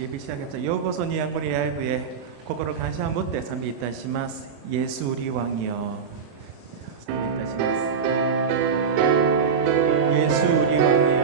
예배 시작했죠. 요거소 니안고리 라이브에心感謝を持って賛美いたします。イエス우리 왕이여賛美いたします。イエス우리 왕이여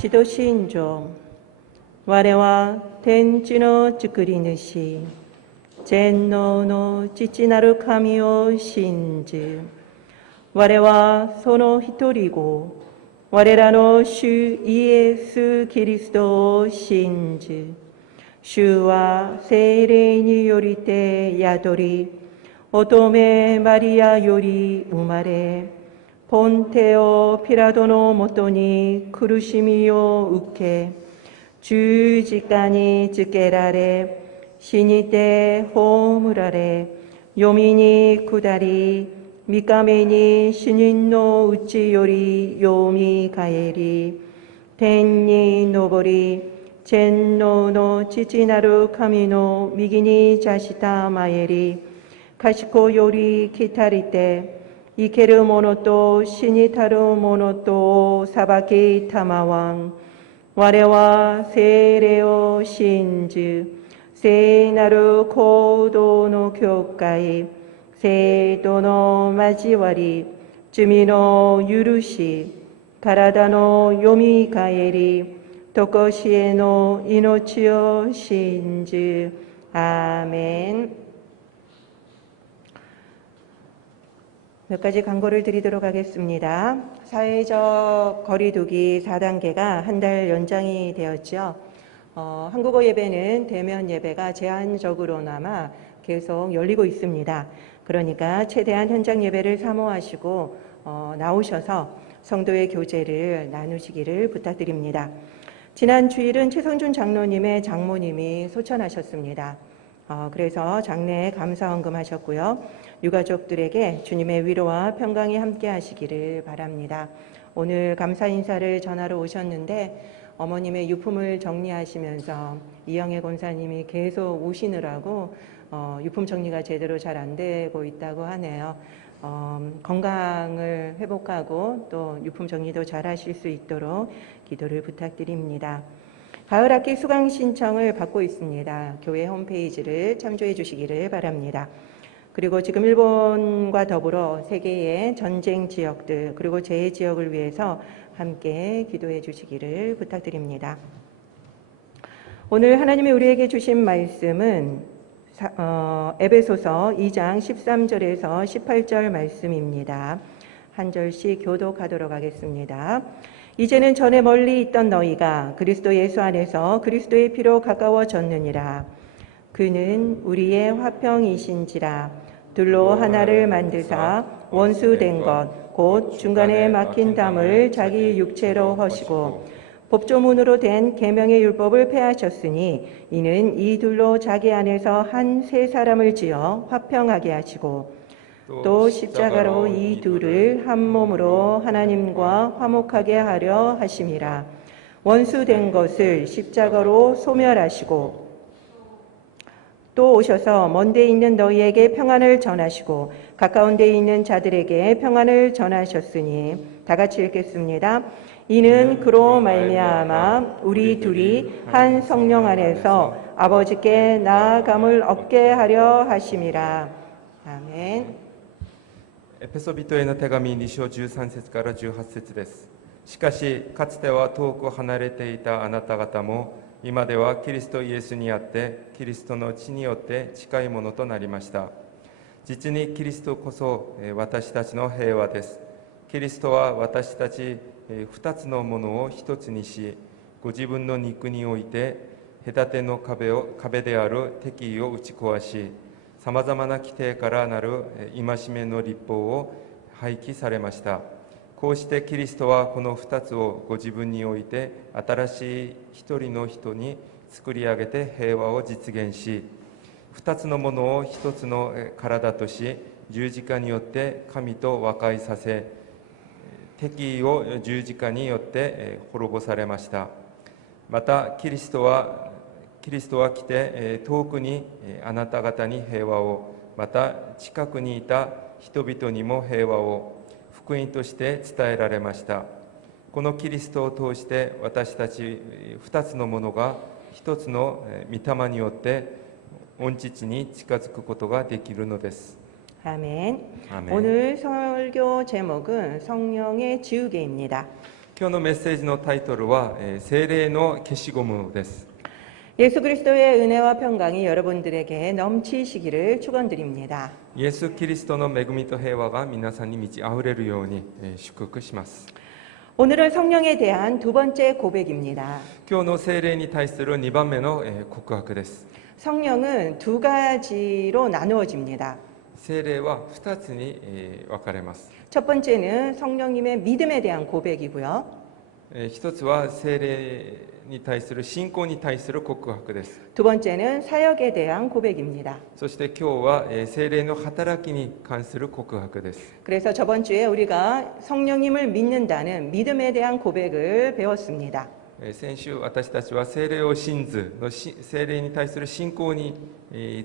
使徒信条。我は天地の作り主、全能の父なる神を信じ、我はその一人子、我らの主イエス・キリストを信じ、主は聖霊によりて宿り、乙女マリアより生まれ、ポンテオ・ピラトのもとに苦しみを受け、十字架につけられ、死にて葬られ、読みに下り、三日目に死人のうちよりよみ返り、天に昇り、全能の父なる神の右に座したまえり、賢より来たりて、生ける者と死にたる者とを裁きたまわん。我は聖霊を信じ、聖なる行動の教会、聖徒の交わり、罪の許し、体のよみ返り、とこしえの命を信じ。アーメン。몇 가지 광고를 드리도록 하겠습니다. 사회적 거리두기 4단계가 한 달 연장이 되었죠. 한국어 예배는 대면 예배가 제한적으로나마 계속 열리고 있습니다. 그러니까 최대한 현장 예배를 사모하시고 나오셔서 성도의 교제를 나누시기를 부탁드립니다. 지난 주일은 최성준 장로님의 장모님이 소천하셨습니다. 그래서 장례에 감사헌금 하셨고요. 유가족들에게 주님의 위로와 평강이 함께 하시기를 바랍니다. 오늘 감사 인사를 전하러 오셨는데 어머님의 유품을 정리하시면서 이영애 권사님이 계속 오시느라고 유품 정리가 제대로 잘 안 되고 있다고 하네요. 건강을 회복하고 또 유품 정리도 잘 하실 수 있도록 기도를 부탁드립니다. 가을학기 수강 신청을 받고 있습니다. 교회 홈페이지를 참조해 주시기를 바랍니다. 그리고 지금 일본과 더불어 세계의 전쟁 지역들 그리고 재해 지역을 위해서 함께 기도해 주시기를 부탁드립니다. 오늘 하나님이 우리에게 주신 말씀은 에베소서 2장 13절에서 18절 말씀입니다. 한 절씩 교독하도록 하겠습니다. 이제는 전에 멀리 있던 너희가 그리스도 예수 안에서 그리스도의 피로 가까워졌느니라. 그는 우리의 화평이신지라. 둘로 하나를 만드사 원수된 것 곧 중간에 막힌 담을 자기 육체로 허시고 법조문으로 된 계명의 율법을 폐하셨으니 이는 이 둘로 자기 안에서 한 세 사람을 지어 화평하게 하시고 또 십자가로 이 둘을 한 몸으로 하나님과 화목하게 하려 하심이라. 원수된 것을 십자가로 소멸하시고 또 오셔서 먼 데 있는 너희에게 평안을 전하시고 가까운 데 있는 자들에게 평안을 전하셨으니. 다 같이 읽겠습니다. 이는 그로 말미암아 우리 둘이 한 성령 안에서 아버지께 나아감을 얻게 하려 하심이라. 아멘. エペソビトへの手紙2章13節から18節です。しかし、かつては遠く離れていたあなた方も、今ではキリストイエスにあって、キリストの血によって近いものとなりました。実にキリストこそ私たちの平和です。キリストは私たち二つのものを一つにし、ご自分の肉において隔ての壁である敵意を打ち壊し、さまざまな規定からなる戒めの律法を廃棄されました。こうしてキリストはこの二つをご自分において新しい一人の人に作り上げて平和を実現し、二つのものを一つの体とし、十字架によって神と和解させ、敵意を十字架によって滅ぼされました。またキリストは来て遠くにあなた方に平和を、また近くにいた人々にも平和を福音として伝えられました。このキリストを通して私たち二つのものが一つの御霊によって御父に近づくことができるのです。 아멘. 아멘. 오늘 설교 제목은 성령의 지우개입니다. 今日のメッセージのタイトルは、聖霊の消しゴムです。 예수 그리스도의 은혜와 평강이 여러분들에게 넘치시기를 축원드립니다. イエス・キリストの恵みと平和が皆さんに満ち溢れるように、祝福します。 오늘은 성령에 대한 두 번째 고백입니다. 今日の聖霊に対する2番目の、告白です。 성령은 두 가지로 나누어집니다. 聖霊は2つに、分かれます。 첫 번째는 성령님의 믿음에 대한 고백이고요. 一つは聖霊に対する信仰に対する告白です。 두 번째는 사역에 대한 고백입니다. そして今日は、聖霊の働きに関する告白です。 그래서 저번 주에 우리가 성령님을 믿는다는 믿음에 대한 고백을 배웠습니다. 先週私たちは聖霊を信ずの聖霊に対する信仰に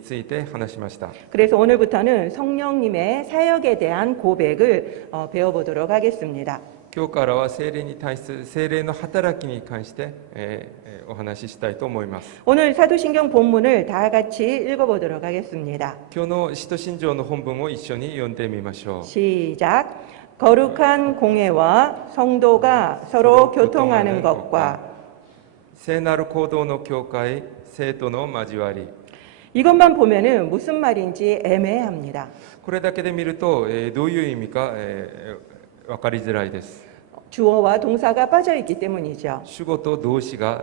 ついて話しました。 그래서 오늘부터는 성령님의 사역에 대한 고백을 배워보도록 하겠습니다. 今日からは聖霊に対する聖霊の働きに関して、お話ししたいと思います。 오늘 사도신경 본문을 다 같이 읽어보도록 하겠습니다. 今日の使徒信条の本文を一緒に読んでみましょう。 시작. 거룩한 공회와 성도가 서로 교통하는 것과 聖なる行動の教会、生徒の交わり。 이것만 보면은 무슨 말인지 애매합니다. これだけで見ると、どういう意味か、分かりづらいです。 주어와 동사가 빠져 있기 때문이죠. 主語と動詞が、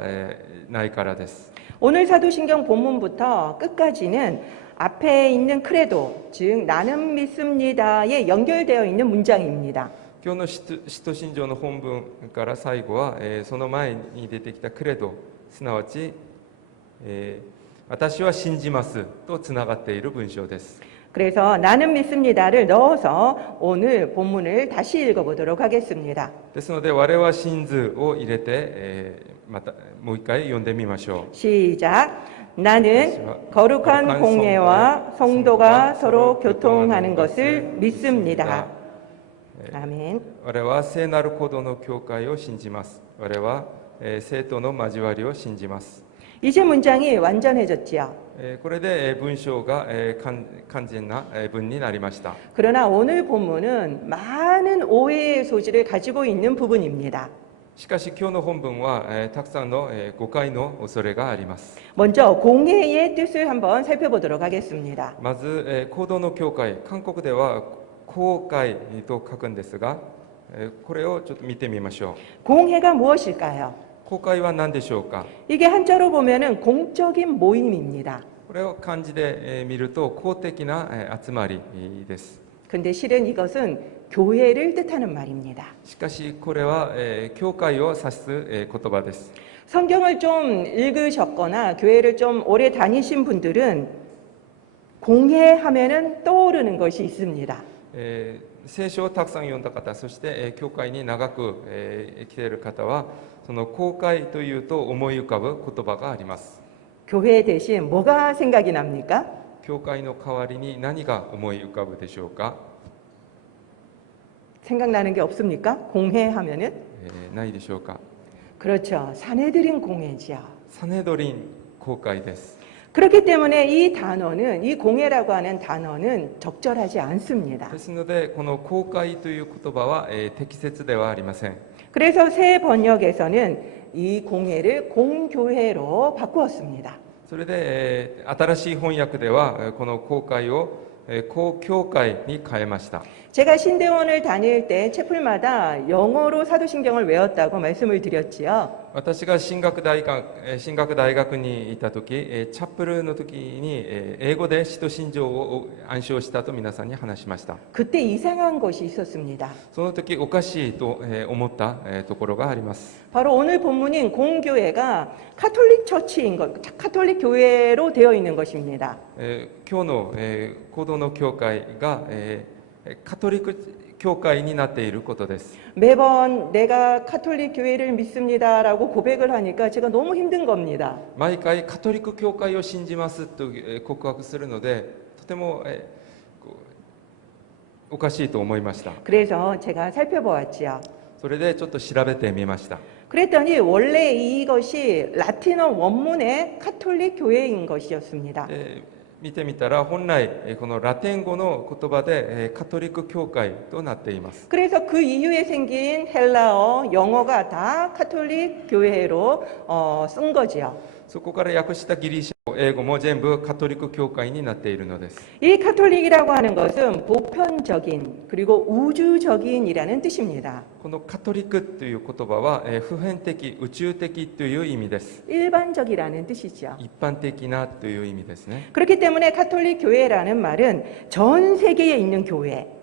ないからです。 오늘 사도신경 본문부터 끝까지는 앞에 있는 크레도, 즉 나는 믿습니다에 연결되어 있는 문장입니다. 今日の使徒信条の本文から最後は、その前に出てきたクレド、すなわち、私は信じますとつながっている文章です。 그래서 나는 믿습니다를 넣어서 오늘 본문을 다시 읽어보도록 하겠습니다. ですので我は信ずを入れて、またもう一回読んでみましょう。 시작. 나는 거룩한 공예와 성도가 서로 교통하는 것을 믿습니다. 아멘. 我は聖なる行動の教会を信じます。我は、生徒の交わりを信じます。 이제 문장이 완전해졌지요. これで文章が完全な文になりました。 그러나 오늘 본문은 많은 오해의 소지를 가지고 있는 부분입니다. しかし今日の本文はたくさんの誤解の恐れがあります。 먼저 공예의 뜻을 한번 살펴보도록 하겠습니다. まず行動の教会、韓国では公会と書くんですが、これをちょっと見てみましょう。 공예가 무엇일까요? 公会は何でしょうか。 이게 한자로 보면은 공적인 모임입니다. これを漢字で見ると公的な集まりです。 근데 실은 이것은 교회를 뜻하는 말입니다. しかしこれは教会を指す言葉です。 성경을 좀 읽으셨거나 교회를 좀 오래 다니신 분들은 공예하면은 떠오르는 것이 있습니다. 聖書をたくさん読んだ方、そして教会に長く来ている方は、その公会というと思い浮かぶ言葉があります。 교회 대신 뭐가 생각이 납니까? 教会の代わりに何が思い浮かぶでしょうか。 생각나는 게 없습니까? 공회하면은? ないでしょうか。 그렇죠. 사내들인 공회지요. サネドリン公会です。 그렇기 때문에 이 단어는, 이 공회라고 하는 단어는 적절하지 않습니다. ですのでこの公会という言葉は適切ではありません。 그래서 새 번역에서는 이 공회를 공교회로 바꾸었습니다. それで新しい翻訳ではこの公会を公教会に変えました。 제가 신대원을 다닐 때 채플마다 영어로 사도신경을 외웠다고 말씀을 드렸지요. 私が進学大学にいた時、チャップルの時に英語で使徒信条を暗唱したと皆さんに話しました。 그때 이상한 것이 있었습니다. その時おかしいと思ったところがあります。 바로 오늘 본문인 공교회가 카톨릭 처치인 것, 카톨릭 교회로 되어 있는 것입니다. 今日の行動の教会がカトリック教会になっていることです。 매번 내가 카톨릭 교회를 믿습니다라고 고백을 하니까 제가 너무 힘든 겁니다. 毎回カトリック教会を信じますと告白するのでとてもおかしいと思いました。 그래서 제가 살펴보았지요. それでちょっと調べてみました。 그랬더니 원래 이것이 라틴어 원문의 카톨릭 교회인 것이었습니다. 見てみたら本来このラテン語の言葉でカトリック教会となっています。 그래서 그 이후에 생긴 헬라어, 영어가 다 카톨릭 교회로 쓴 거지요. そこから訳したギリシャ語、英語も全部カトリック教会になっているのです。 이 카톨릭이라고 하는 것은 보편적인 그리고 우주적인이라는 뜻입니다. このカトリックという言葉は普遍的、宇宙的という意味です。 일반적이라는 뜻이죠. 一般的なという意味ですね。 그렇기 때문에 카톨릭 교회라는 말은 전 세계에 있는 교회,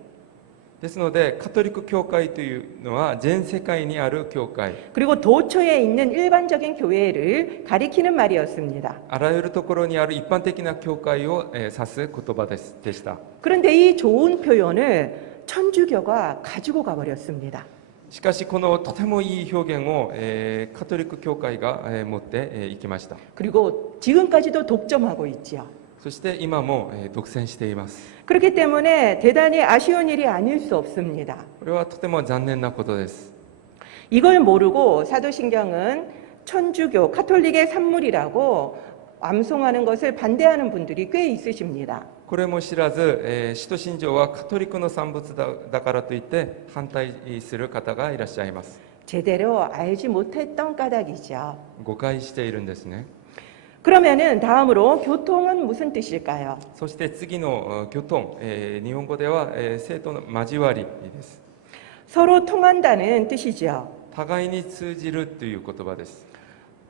ですのでカトリック教会というのは全世界にある教会、 그리고 도처에 있는 일반적인 교회를 가리키는 말이었습니다. あらゆるところにある一般的な教会を指す言葉でした。 그런데 이 좋은 표현을 천주교가 가지고 가버렸습니다. しかしこのとてもいい表現をカトリック教会が持っていきました。 그리고 지금까지도 독점하고 있지요. そして今も独占しています。 그렇기 때문에 대단히 아쉬운 일이 아닐 수 없습니다. これはとても残念なことです。 이걸 모르고 사도신경은 천주교, 카톨릭의 산물이라고 암송하는 것을 반대하는 분들이 꽤 있으십니다. これも知らず、使徒信条はカトリックの産物だからといって反対する方がいらっしゃいます。 제대로 알지 못했던 까닭이죠. 誤解しているんですね。 그러면은 다음으로 교통은 무슨 뜻일까요? そして次の교통、日本語では生徒の交わりです。 서로 통한다는 뜻이죠. 互いに通じるという言葉です。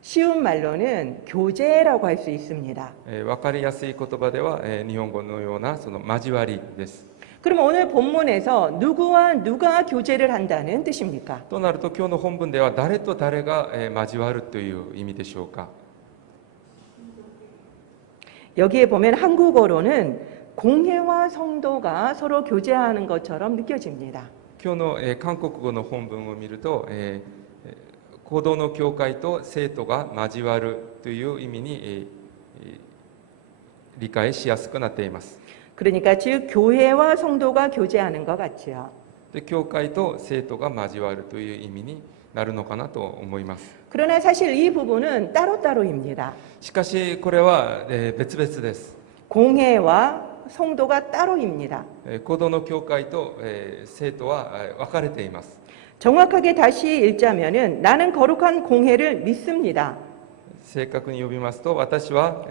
쉬운 말로는 교제라고 할 수 있습니다. わかりやすい言葉では日本語のようなその交わりです。 그럼 오늘 본문에서 누구와 누가 교제를 한다는 뜻입니까? となると今日の本文では誰と誰が交わるという意味でしょうか。 여기에 보면 한국어로는 공회와 성도가 서로 교제하는 것처럼 느껴집니다. 今日の韓国語の本文を見ると行動の教会と生徒が交わるという意味に理解しやすくなっています。 그러니까 즉 교회와 성도가 교제하는 것 같지요. で教会と生徒が交わるという意味になるのかなと思います。 그러나 사실 이 부분은 따로따로입니다. しかしこれは別々です。 공회와 성도가 따로입니다. 行動の教会と生徒は分かれています。 정확하게 다시 읽자면은 나는 거룩한 공회를 믿습니다. 正確に呼びますと私は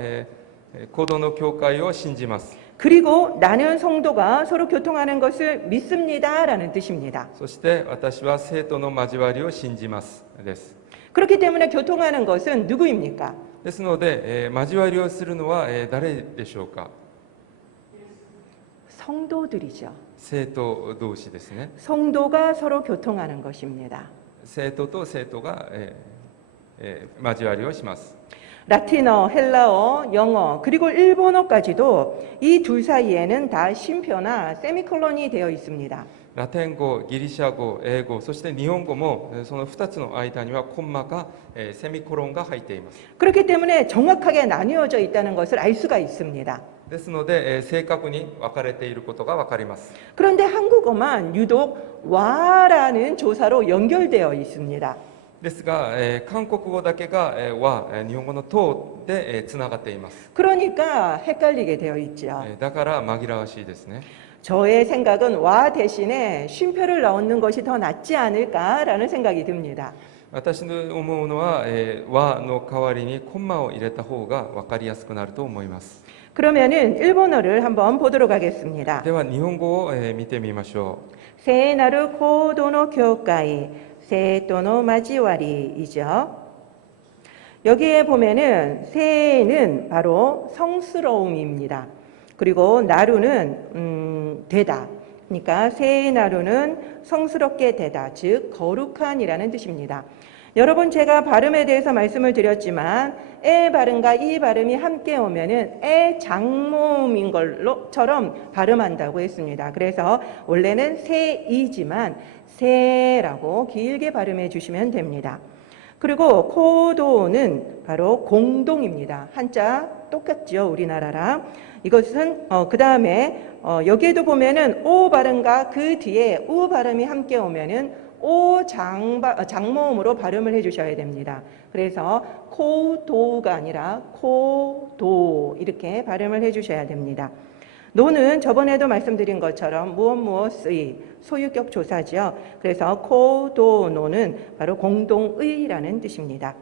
行動の教会を信じます。 그리고 나는 성도가 서로 교통하는 것을 믿습니다라는 뜻입니다. そして私は生徒の交わりを信じますです。 그렇기 때문에 교통하는 것은 누구입니까? ですので交わりをするのは誰でしょうか。 성도들이죠. 生徒同士ですね。 성도가 서로 교통하는 것입니다. 生徒と生徒が交わりをします。 라틴어, 헬라어, 영어, 그리고 일본어까지도 이 둘 사이에는 다 쉼표나 세미콜론이 되어 있습니다. ラテン語、ギリシャ語、英語、そして日本語もその2つの間にはコンマかセミコロンが入っています。 그렇기 때문에 정확하게 나뉘어져 있다는 것을 알 수가 있습니다. ですので正確に分かれていることが分かります。 그런데 한국어만 유독 와라는 조사로 연결되어 있습니다. ですが韓国語だけがは日本語のとでつながっています。 그러니까 헷갈리게 되어 있죠. だから紛らわしいですね。 저의 생각은 와 대신에 쉼표를 넣는 것이 더 낫지 않을까라는 생각이 듭니다. 私の思うのは和の代わりにコンマを入れた方が分かりやすくなると思います。 그러면은 일본어를 한번 보도록 하겠습니다. では日本語を見てみましょう。 세나루 고도노 교가이 세토노 마지와리이죠. 여기에 보면은 세는 바로 성스러움입니다. 그리고 나루는 되다. 그러니까 세나루는 성스럽게 되다. 즉 거룩한이라는 뜻입니다. 여러분 제가 발음에 대해서 말씀을 드렸지만 에 발음과 이 발음이 함께 오면은 에 장모음인 걸로처럼 발음한다고 했습니다. 그래서 원래는 세이지만 세라고 길게 발음해 주시면 됩니다. 그리고 코도는 바로 공동입니다. 한자 똑같죠, 우리나라랑. 이것은 그 다음에 여기에도 보면은 오 발음과 그 뒤에 우 발음이 함께 오면은 장모음으로 발음을 해주셔야 됩니다. 그래서 코도가 아니라 코도 이렇게 발음을 해주셔야 됩니다. 노는 저번에도 말씀드린 것처럼 무엇의 소유격 조사죠. 그래서 코도노는 바로 공동의라는 뜻입니다.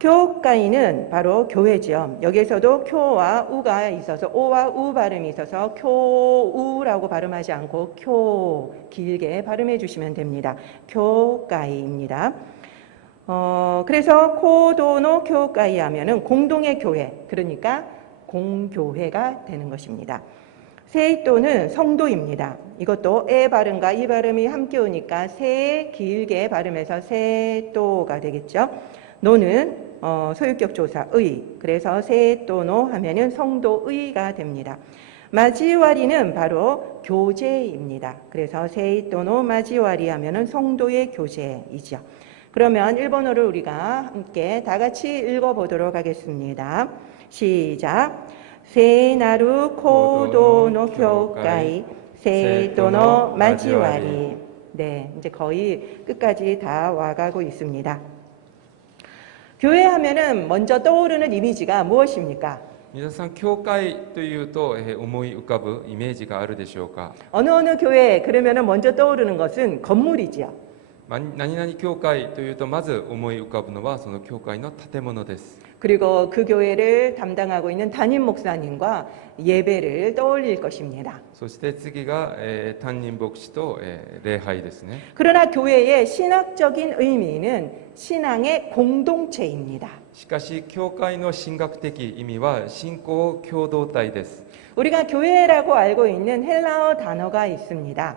교가이는 바로 교회죠. 여기에서도 쿄와 우가 있어서 오와 우 발음이 있어서 교우라고 발음하지 않고 쿄 길게 발음해 주시면 됩니다. 교가이입니다. 그래서 코도노 교가이 하면은 공동의 교회, 그러니까 공교회가 되는 것입니다. 세이토는 성도입니다. 이것도 에 발음과 이 발음이 함께 오니까 세 길게 발음해서 세토가 되겠죠. 노는 소유격 조사 의, 그래서 세토노 하면은 성도의가 됩니다. 마지와리는 바로 교제입니다. 그래서 세이토노 마지와리 하면은 성도의 교제이죠. 그러면 일본어를 우리가 함께 다 같이 읽어보도록 하겠습니다. 시작. 세나루 코도노 교가이 세이토노 마지와리. 네, 이제 거의 끝까지 다 와가고 있습니다. 교회 하면은 먼저 떠오르는 이미지가 무엇입니까? 皆さん教会というと、思い浮かぶイメージがあるでしょうか。 어느 교회 그러면은 먼저 떠오르는 것은 건물이지요. 何々教会というとまず思い浮かぶのはその教会の建物です。 그리고 그 교회를 담당하고 있는 담임 목사님과 예배를 떠올릴 것입니다. そして次が、担任牧師と、礼拝ですね。 그러나 교회의 신학적인 의미는 신앙의 공동체입니다. しかし教会の神学的意味は信仰共同体です。 우리가 교회라고 알고 있는 헬라어 단어가 있습니다.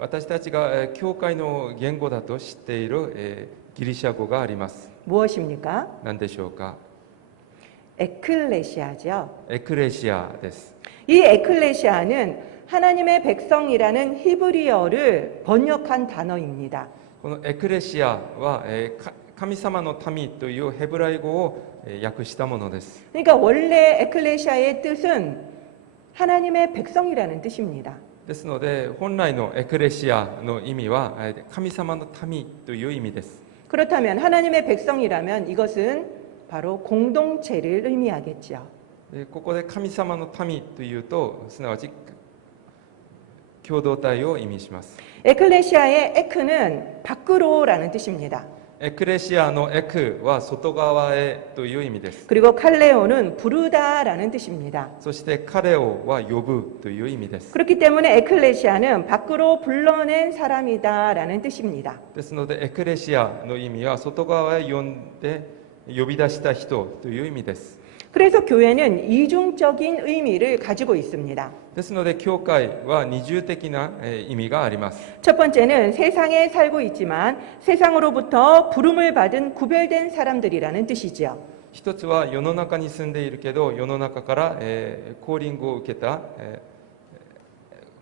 私たちが教会の言語だと知っているギリシャ語があります。 무엇입니까? 何でしょうか。 에클레시아죠. エクレシアです。 이 에클레시아는 하나님의 백성이라는 히브리어를 번역한 단어입니다. このエクレシアは、神様の民というヘブライ語を訳したものです。 그러니까 원래 에클레시아의 뜻은 하나님의 백성이라는 뜻입니다. ですので本来のエクレシアの意味は神様の民という意味です。 그렇다면 하나님의 백성이라면 이것은 바로 공동체를 의미하겠죠. でここで神様の民というとすなわち共同体を意味します。 에클레시아의 에크는 밖으로라는 뜻입니다. エクレシアのエクは外側へという意味です。 그리고 칼레오는 부르다라는 뜻입니다. そして彼をは呼ぶという意味です。 그렇기 때문에 에클레시아는 밖으로 불러낸 사람이다라는 뜻입니다. ですのでエクレシアの意味は外側へ呼んで呼び出した人という意味です。 그래서 교회는 이중적인 의미를 가지고 있습니다. ですので教会は二重的な意味があります。 첫 번째는 세상에 살고 있지만 세상으로부터 부름을 받은 구별된 사람들이라는 뜻이죠. 一つは世の中に住んでいるけど世の中から、コーリングを受けた、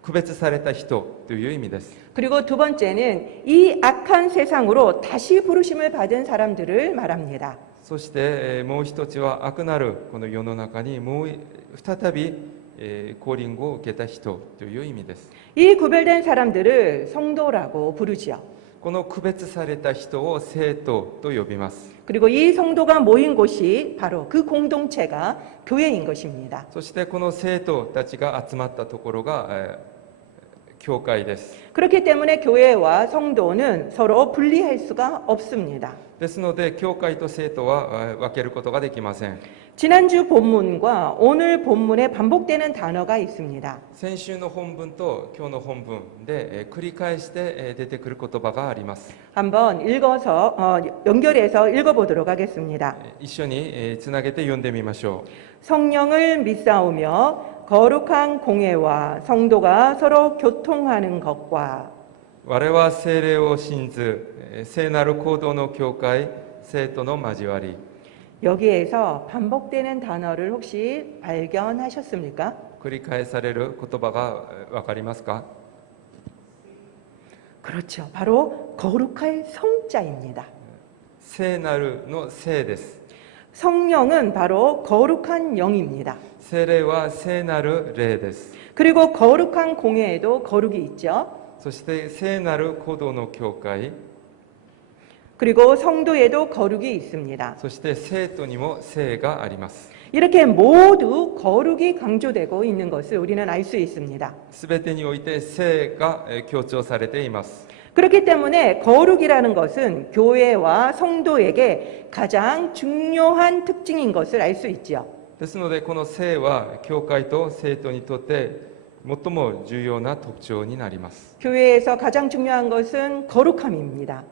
区別された人という意味です。 그리고 두 번째는 이 악한 세상으로 다시 부르심을 받은 사람들을 말합니다. そして、もう一つは悪なるこの世の中にもう再び、コーリングを受けた人という意味です。 이 구별된 사람들을 성도라고 부르지요. この区別された人を聖徒と呼びます。 그리고 이 성도가 모인 곳이 바로 그 공동체가 교회인 것입니다. そしてこの聖徒たちが集まったところが、教会です。 그렇기 때문에 교회와 성도는 서로 분리할 수가 없습니다. ですので教会と聖徒は分けることができません。 지난주 본문과 오늘 본문에 반복되는 단어가 있습니다. 先週の本文と今日の本文で繰り返して出てくる言葉があります。 한번 읽어서 연결해서 읽어보도록 하겠습니다. 一緒につなげて読んでみましょう。 성령을 믿사오며 거룩한 공회와 성도가 서로 교통하는 것과 我は聖霊を信ず聖なる行動の教会聖徒の交わり。 여기에서 반복되는 단어를 혹시 발견하셨습니까? 繰り返される言葉が分かりますか？ 그렇죠. 바로 거룩할 성자입니다. 聖なるの聖です。 성령은 바로 거룩한 영입니다. 聖霊は聖なる霊です。 그리고 거룩한 공회에도 거룩이 있죠. そして聖なる行動の教会、 그리고 성도에도 거룩이 있습니다. そして生徒にも聖があります。 이렇게 모두 거룩이 강조되고 있는 것을 우리는 알 수 있습니다. すべてにおいて聖が強調されています。 그렇기 때문에 거룩이라는 것은 교회와 성도에게 가장 중요한 특징인 것을 알 수 있죠. ですのでこの聖は教会と生徒にとって最も重要な特徴になります。 교회에서 가장 중요한 것은 거룩함입니다.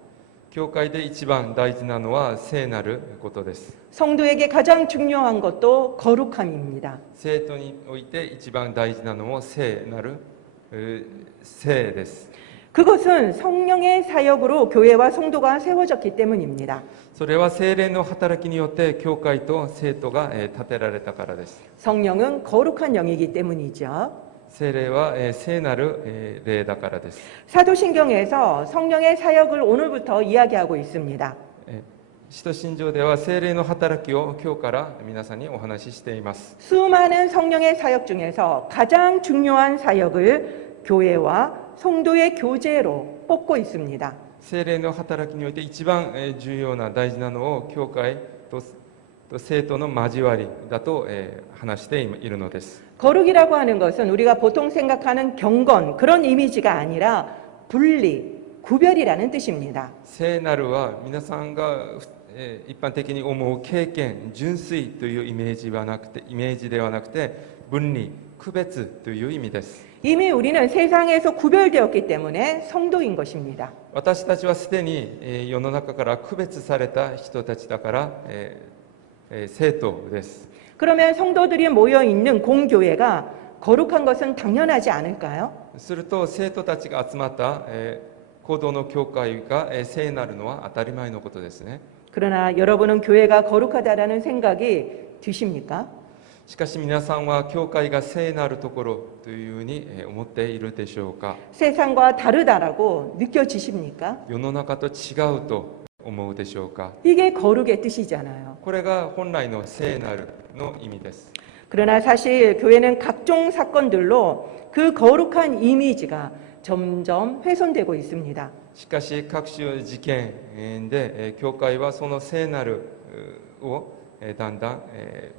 教会で一番大事なのは聖なることです。 성도에게 가장 중요한 것도 거룩함입니다. 生徒において一番大事なのも聖なる聖です。 그것은 성령의 사역으로 교회와 성도가 세워졌기 때문입니다. それは聖霊の働きによって教会と生徒が建てられたからです。 성령은 거룩한 영이기 때문이죠. 聖霊は聖なる霊だからです。 사도신경에서 성령의 사역을 오늘부터 이야기하고 있습니다. 使徒信条では聖霊の働きを今日から皆さんにお話ししています。 수많은 성령의 사역 중에서 가장 중요한 사역을 교회와 성도의 교제로 뽑고 있습니다. 聖霊の働きにおいて一番重要な大事なのを教会と生徒の交わりだと話しているのです。 거룩이라고 하는 것은 우리가 보통 생각하는 경건 그런 이미지가 아니라 분리, 구별이라는 뜻입니다. 聖なるは皆さんが一般的に思う経験、純粋というイメージではなくて分離、区別という意味です。 이미 우리는 세상에서 구별되었기 때문에 성도인 것입니다. 私たちはすでに世の中から区別された人たちだから生徒です。 그러면 성도들이 모여 있는 공교회가 거룩한 것은 당연하지 않을까요? すると生徒たちが集まった行動の教会が聖なるのは当たり前のことですね。 그러나 여러분은 교회가 거룩하다라는 생각이 드십니까? しかし皆さんは教会が聖なるところというふうに思っているでしょうか。 세상과 다르다라고 느껴지십니까? 世の中と違うと思うでしょうか。 이게 거룩의 뜻이잖아요. これが本来の聖なるの意味です。 그러나 사실 교회는 각종 사건들로 그 거룩한 이미지가 점점 훼손되고 있습니다. しかし各種事件で教会はその聖なるをだんだん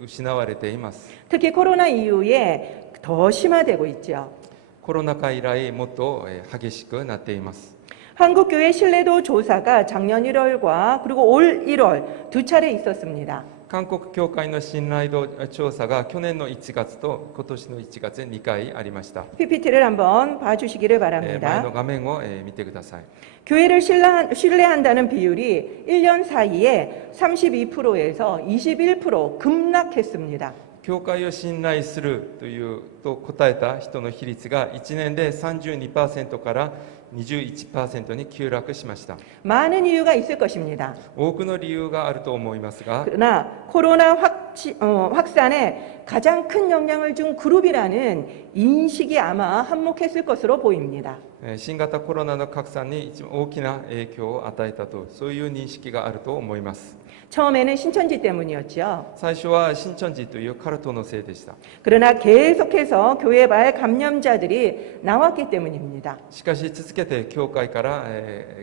失われています。 특히 코로나 이후에 더 심화되고 있죠. コロナ禍以来もっと激しくなっています。 한국교회 신뢰도 조사가 작년 1월과 그리고 올 1월 두 차례 있었습니다. 韓国教会の信頼度調査が去年の1月と今年の1月2回ありました。 PPT를 한번 봐주시기를 前 바랍니다. の画面を見てください。 교회를 신뢰한다는 비율이 1년 사이에 32%에서 21% 급락했습니다. 教会を信頼すると答えた人の比率が1年で 32% から 21% に急落しました。 많은 이유가 있을 것입니다. 多くの理由があると思いますが、 그러나 코로나 확산에 가장 큰 영향을 준 그룹이라는 인식이 아마 한몫했을 것으로 보입니다. 新型コロナの拡散に一番大きな影響を与えたと、そういう認識があると思います。 처음에는 신천지 때문이었죠. 最初は新천지というカルトのせいでした。 그러나 계속해서 교회발 감염자들이 나왔기 때문입니다. しかし続けて教会から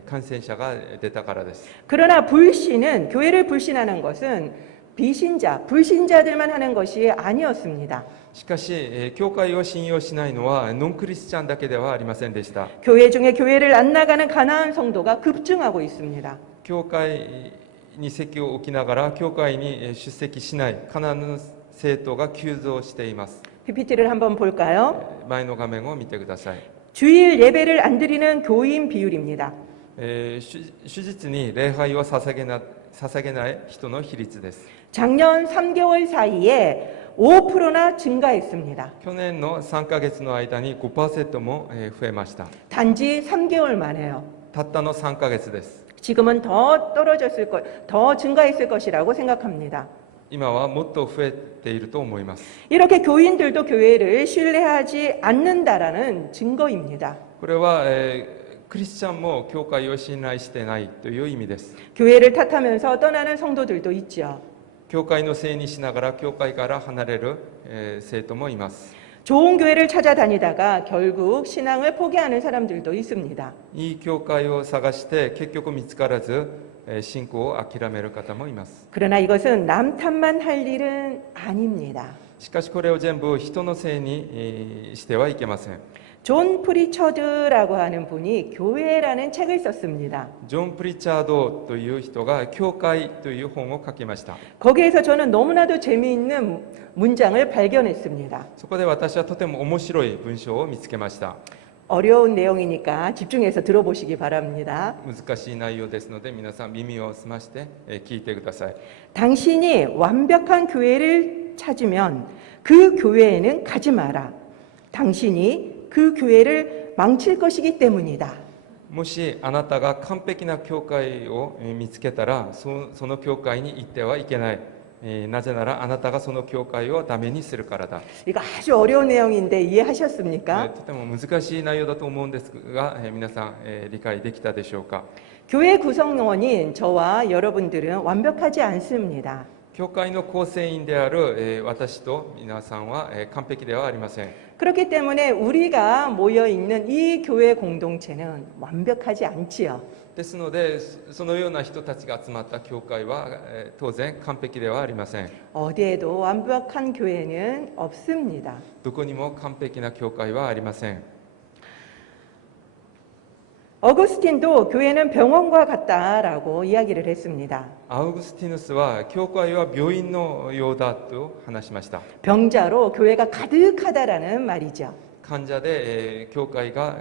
感染者が出たからです。 그러나 불신은 교회를 불신하는 것은 비신자, 불신자들만 하는 것이 아니었습니다. しかし教会を信用しないのはノンクリスチャンだけではありませんでした。 교회 중에 교회를 안 나가는 가난한 성도가 급증하고 있습니다. 教会に席を置きながら教会に出席しないカナンの生徒が急増しています。 PPT를 한번 볼까요? 前の画面を見てください。 주일 예배를 안 드리는 교인 비율입니다. 主実に礼拝を捧げない人の比率です。 작년 3개월 사이에 5%나 증가했습니다. 去年の3ヶ月の間に 5% も増えました。 단지 3개월 만에요. たったの3ヶ月です。 지금은 더 증가했을 것이라고 생각합니다. 今はもっと増えていると思います。 이렇게 교인들도 교회를 신뢰하지 않는다라는 증거입니다. これは、クリスチャンも教会を信頼していないという意味です。 교회를 탓하면서 떠나는 성도들도 있죠. 教会のせいにしながら教会から離れる生徒もいます。 좋은 교회를 찾아다니다가 결국 신앙을 포기하는 사람들도 있습니다. いい教会を探して結局見つからず、信仰を諦める方もいます。 그러나 이것은 남 탓만 할 일은 아닙니다. しかしこれを全部人のせいにしてはいけません。 존 프리처드라고 하는 분이 교회라는 책을 썼습니다. ジョン・プリチャードという人が教会という本を書きました。 거기에서 저는 너무나도 재미있는 문장을 발견했습니다. そこで私はとても面白い文章を見つけました。 어려운 내용이니까 집중해서 들어보시기 바랍니다. 難しい内容ですので皆さん耳を澄まして聞いてください。 당신이 완벽한 교회를 찾으면 그 교회에는 가지 마라. 당신이 그 교회를 망칠 것이기 때문이다. もしあなたが完璧な教会を見つけたらその教会に行ってはいけない。なぜならあなたがその教会をダメにするからだ。 이거 아주 어려운 내용인데 이해하셨습니까? とても難しい内容だと思うんですが皆さん理解できたでしょうか。 교회 구성원인 저와 여러분들은 완벽하지 않습니다. 教会の構成員である私と皆さんは完璧ではありません。 그렇기 때문에 우리가 모여 있는 이 교회 공동체는 완벽하지 않지요. ですのでそのような人たちが集まった教会は当然完璧ではありません。 어디에도 완벽한 교회는 없습니다. どこにも完璧な教会はありません。 어거스틴도 교회는 병원과 같다라고 이야기를 했습니다. アウグスティヌスは教会は病院のようだと話しました。 병자로 교회가 가득하다라는 말이죠. 患者で教会が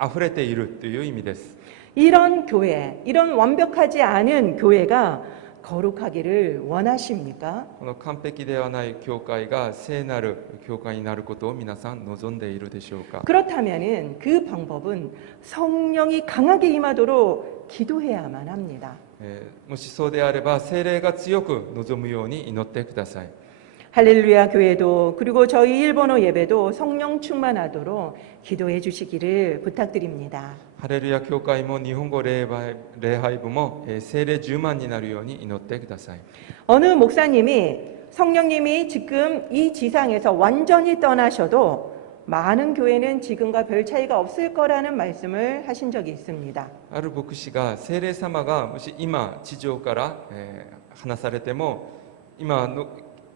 溢れているという意味です。 이런 교회, 이런 완벽하지 않은 교회가 거룩하기를 원하십니까? この完璧ではない教会が聖なる教会になることを皆さん望んでいるでしょうか。 그렇다면은 그 방법은 성령이 강하게 임하도록 기도해야만 합니다. もしそうであれば聖霊が強く望むように祈ってください。 할렐루야 교회도 그리고 저희 일본어 예배도 성령 충만하도록 기도해 주시기를 부탁드립니다. ハレルヤ教会も日本語礼拝部も聖霊10万になるように祈ってください。 어느 목사님이 성령님이 지금 이 지상에서 완전히 떠나셔도 많은 교회는 지금과 별 차이가 없을 거라는 말씀을 하신 적이 있습니다. ある牧師が聖霊様がもし今地上から離されても今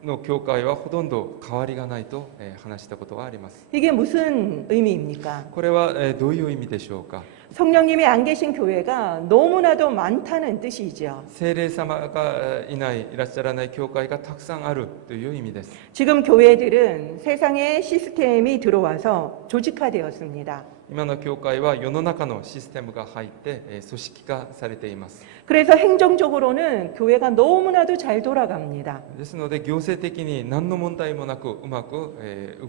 の教会はほとんど変わりがないと話したことがあります。 이게 무슨 의미입니까? これはどういう意味でしょうか。 성령님이 안 계신 교회가 너무나도 많다는 뜻이죠. 聖霊様がいらっしゃらない教会がたくさんあるという意味です。 지금 교회들은 세상에 시스템이 들어와서 조직화되었습니다. 今の教会は世の中のシステムが入って組織化されています。 그래서 행정적으로는 교회가 너무나도 잘 돌아갑니다. ですので行政的に何の問題もなくうまく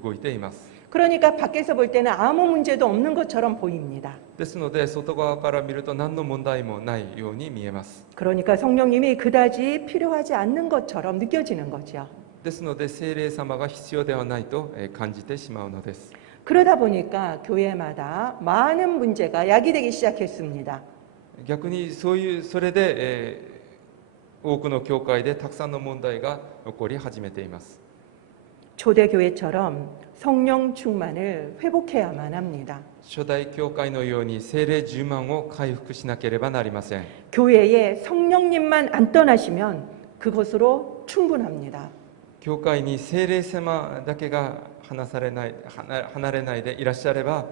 動いています。 그러니까 밖에서 볼 때는 아무 문제도 없는 것처럼 보입니다. ですので外側から見ると何の問題もないように見えます。 그러니까 성령님이 그다지 필요하지 않는 것처럼 느껴지는 거죠. ですので聖霊様が必要ではないと感じてしまうのです。 그러다 보니까 교회마다 많은 문제가 야기되기 시작했습니다. 逆にそれで多くの教会でたくさんの問題が起こり始めています。 초대교회처럼 성령 충만을 회복해야만 합니다. 初代教会のように聖霊10万を回復しなければなりません。 교회에 성령님만 안 떠나시면 그것으로 충분합니다. 教会に聖霊様だけが離れないでいらっしゃれば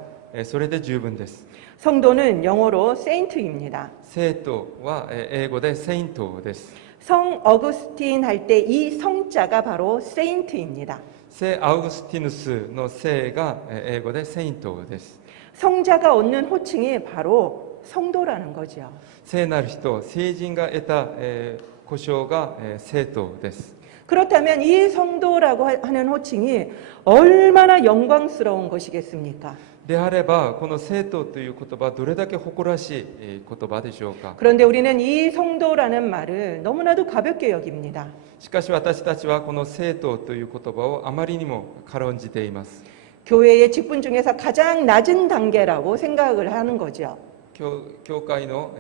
それで十分です。 성도는 영어로 세인트입니다. 聖徒は英語でセイントです。 성 어구스틴 할 때 이 성자가 바로 세인트입니다. 聖アウグスティヌスの聖が英語でセイントです。 성자가 얻는 호칭이 바로 성도라는 거죠. 聖なる人、聖人が得た呼称が聖徒です。 그렇다면 이 성도라고 하는 호칭이 얼마나 영광스러운 것이겠습니까? であればこの聖徒という言葉はどれだけ誇らしい言葉でしょうか。 그런데 우리는 이 성도라는 말을 너무나도 가볍게 여깁니다. しかし私たちはこの聖徒という言葉をあまりにも軽んじています。 교회의 직분 중에서 가장 낮은 단계라고 생각을 하는 거죠. 教会の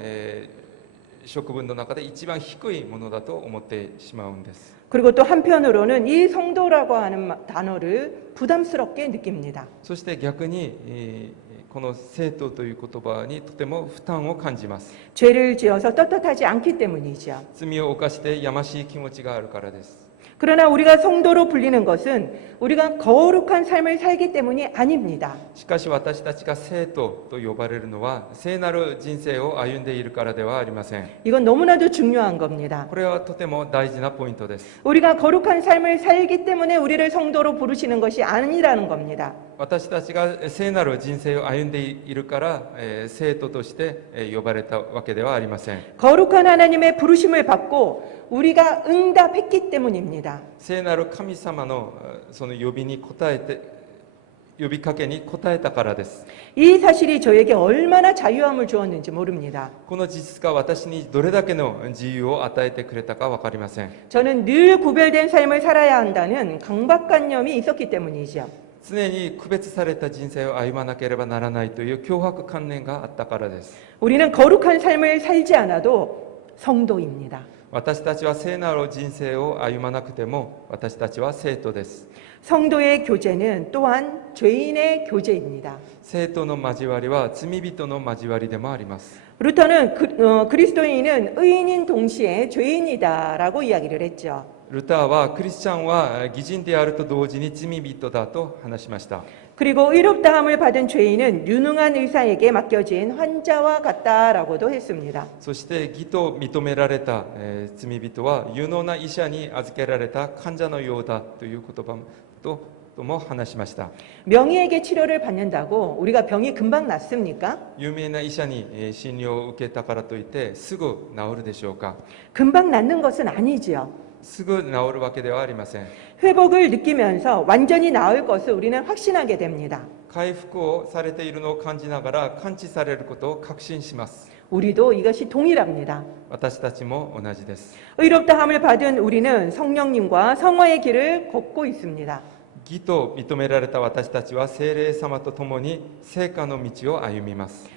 食分の中で一番低いものだと思ってしまうんです。 그리고 또 한편으로는 이 성도라고 하는 단어를 부담스럽게 느낍니다. そして逆に、この生徒という言葉にとても負担を感じます。 죄를 지어서 떳떳하지 않기 때문이죠. 罪を犯してやましい気持ちがあるからです。 그러나 우리가 성도로 불리는 것은 우리가 거룩한 삶을 살기 때문이 아닙니다. しかし私たちが生徒と呼ばれるのは聖なる人生を歩んでいるからではありません。 이건 너무나도 중요한 겁니다. これはとても大事なポイントです。 우리가 거룩한 삶을 살기 때문에 우리를 성도로 부르시는 것이 아니라는 겁니다. 私たちが聖なる人生を歩んでいるから、生徒として呼ばれたわけではありません。 거룩한 하나님의 부르심을 받고 우리가 응답했기 때문입니다. 聖なる神様のその呼びかけに応えたからです。 이 사실이 저에게 얼마나 자유함을 주었는지 모릅니다. この事実が私にどれだけの自由を与えてくれたか分かりません。 저는 늘 구별된 삶을 살아야 한다는 강박관념이 있었기 때문이죠. 常に区別された人生を歩まなければならないという強迫観念があったからです。 우리는 거룩한 삶을 살지 않아도 성도입니다. 私たちは聖なる人生を歩まなくても私たちは生徒です。 성도의 교제는 또한 죄인의 교제입니다. 生徒の交わりは罪人の交わりでもあります。 루터는 그리스도인은 의인인 동시에 죄인이다라고 이야기를 했죠. ルターはクリスチャンは義人であると同時に罪人だと話しました。 그리고 의롭다함을 받은 죄인은 유능한 의사에게 맡겨진 환자와 같다라고도 했습니다. そして義と認められた、罪人は有能な医者に預けられた患者のようだという言葉とも話しました。 명의에게 치료를 받는다고 우리가 병이 금방 낫습니까? 有名な医者に診療を受けたからといってすぐ治るでしょうか。 금방 낫는 것은 아니지요. すぐ治るわけではありません。 회복을 느끼면서 완전히 나을 것을 우리는 확신하게 됩니다. 回復をされているのを感じながら完治されることを確信します。 우리도 이것이 동일합니다. 私たちも同じです。 의롭다함을 받은 우리는 성령님과 성화의 길을 걷고 있습니다. 義と認められた私たちは聖霊様と共に聖果の道を歩みます。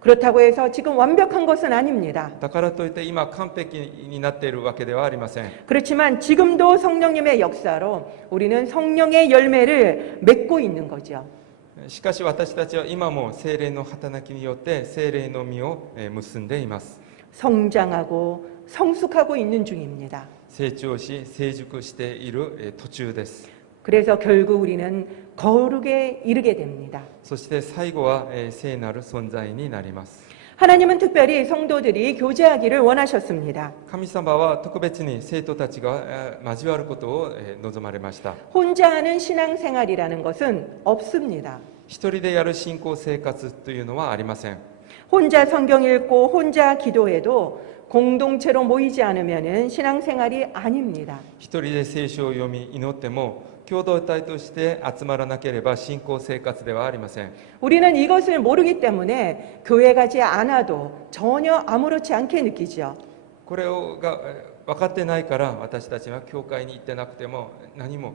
그렇다고 해서 지금 완벽한 것은 아닙니다. だからといって今完璧になっているわけではありません。 그렇지만 지금도 성령님의 역사로 우리는 성령의 열매를 맺고 있는 거죠. しかし私たちは今も聖霊の働きによって聖霊の実を結んでいます。 성장하고 성숙하고 있는 중입니다. 成長し成熟している途中です。 그래서 결국 우리는 거룩에 이르게 됩니다. そして最後は聖なる存在になります。 하나님은 특별히 성도들이 교제하기를 원하셨습니다. 神様は特別に生徒たちが交わることを望まれました。 혼자 하는 신앙생활이라는 것은 없습니다. 一人でやる信仰生活というのはありません。 혼자 성경 읽고 혼자 기도해도 공동체로 모이지 않으면 신앙생활이 아닙니다. 一人で聖書を読み祈っても共同体として集まらなければ信仰生活ではありません。 우리는 이것을 모르기 때문에 교회 가지 않아도 전혀 아무렇지 않게 느끼죠. これが分かってないから私たちは教会に行ってなくても何も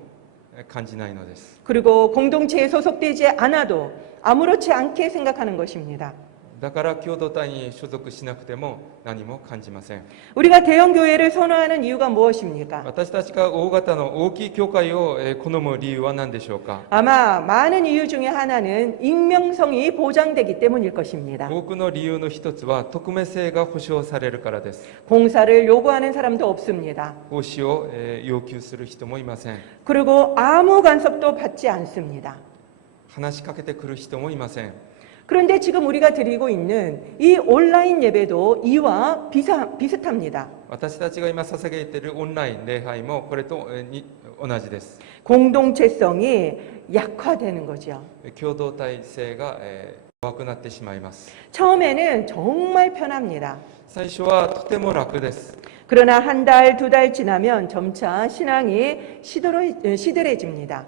感じないのです。 그리고 공동체에 소속되지 않아도 아무렇지 않게 생각하는 것입니다. だから共同体に所属しなくても何も感じません。 우리가 대형 교회를 선호하는 이유가 무엇입니까? 私たちが大型の大きい教会を好む理由は何でしょうか。 아마 많은 이유 중에 하나는 익명성이 보장되기 때문일 것입니다. 多くの理由の一つは匿名性が保証されるからです。 봉사를 요구하는 사람도 없습니다. 奉仕を要求する人もいません。 그리고 아무 간섭도 받지 않습니다. 話しかけてくる人もいません。 그런데 지금 우리가 드리고 있는 이 온라인 예배도 이와 비슷합니다. 私たちが今捧げているオンライン礼拝もこれと同じです。 공동체성이 약화되는 거죠. 共同体性が弱くなってしまいます。 처음에는 정말 편합니다. 最初はとても楽です。 그러나 한 달, 두 달 지나면 점차 신앙이 시들해집니다.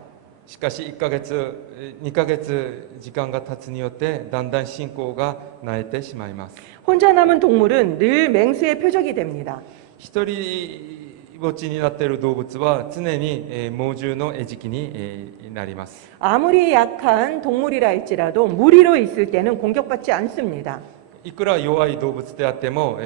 しかし1ヶ月、2ヶ月時間が経つによってだんだん信仰が萎えてしまいます。 혼자 남은 동물은 늘 맹수의 표적이 됩니다. 一人ぼっちになっている動物は常に猛獣の餌食になります。 아무리 약한 동물이라 할지라도 무리로 있을 때는 공격받지 않습니다. いくら弱い動物であっても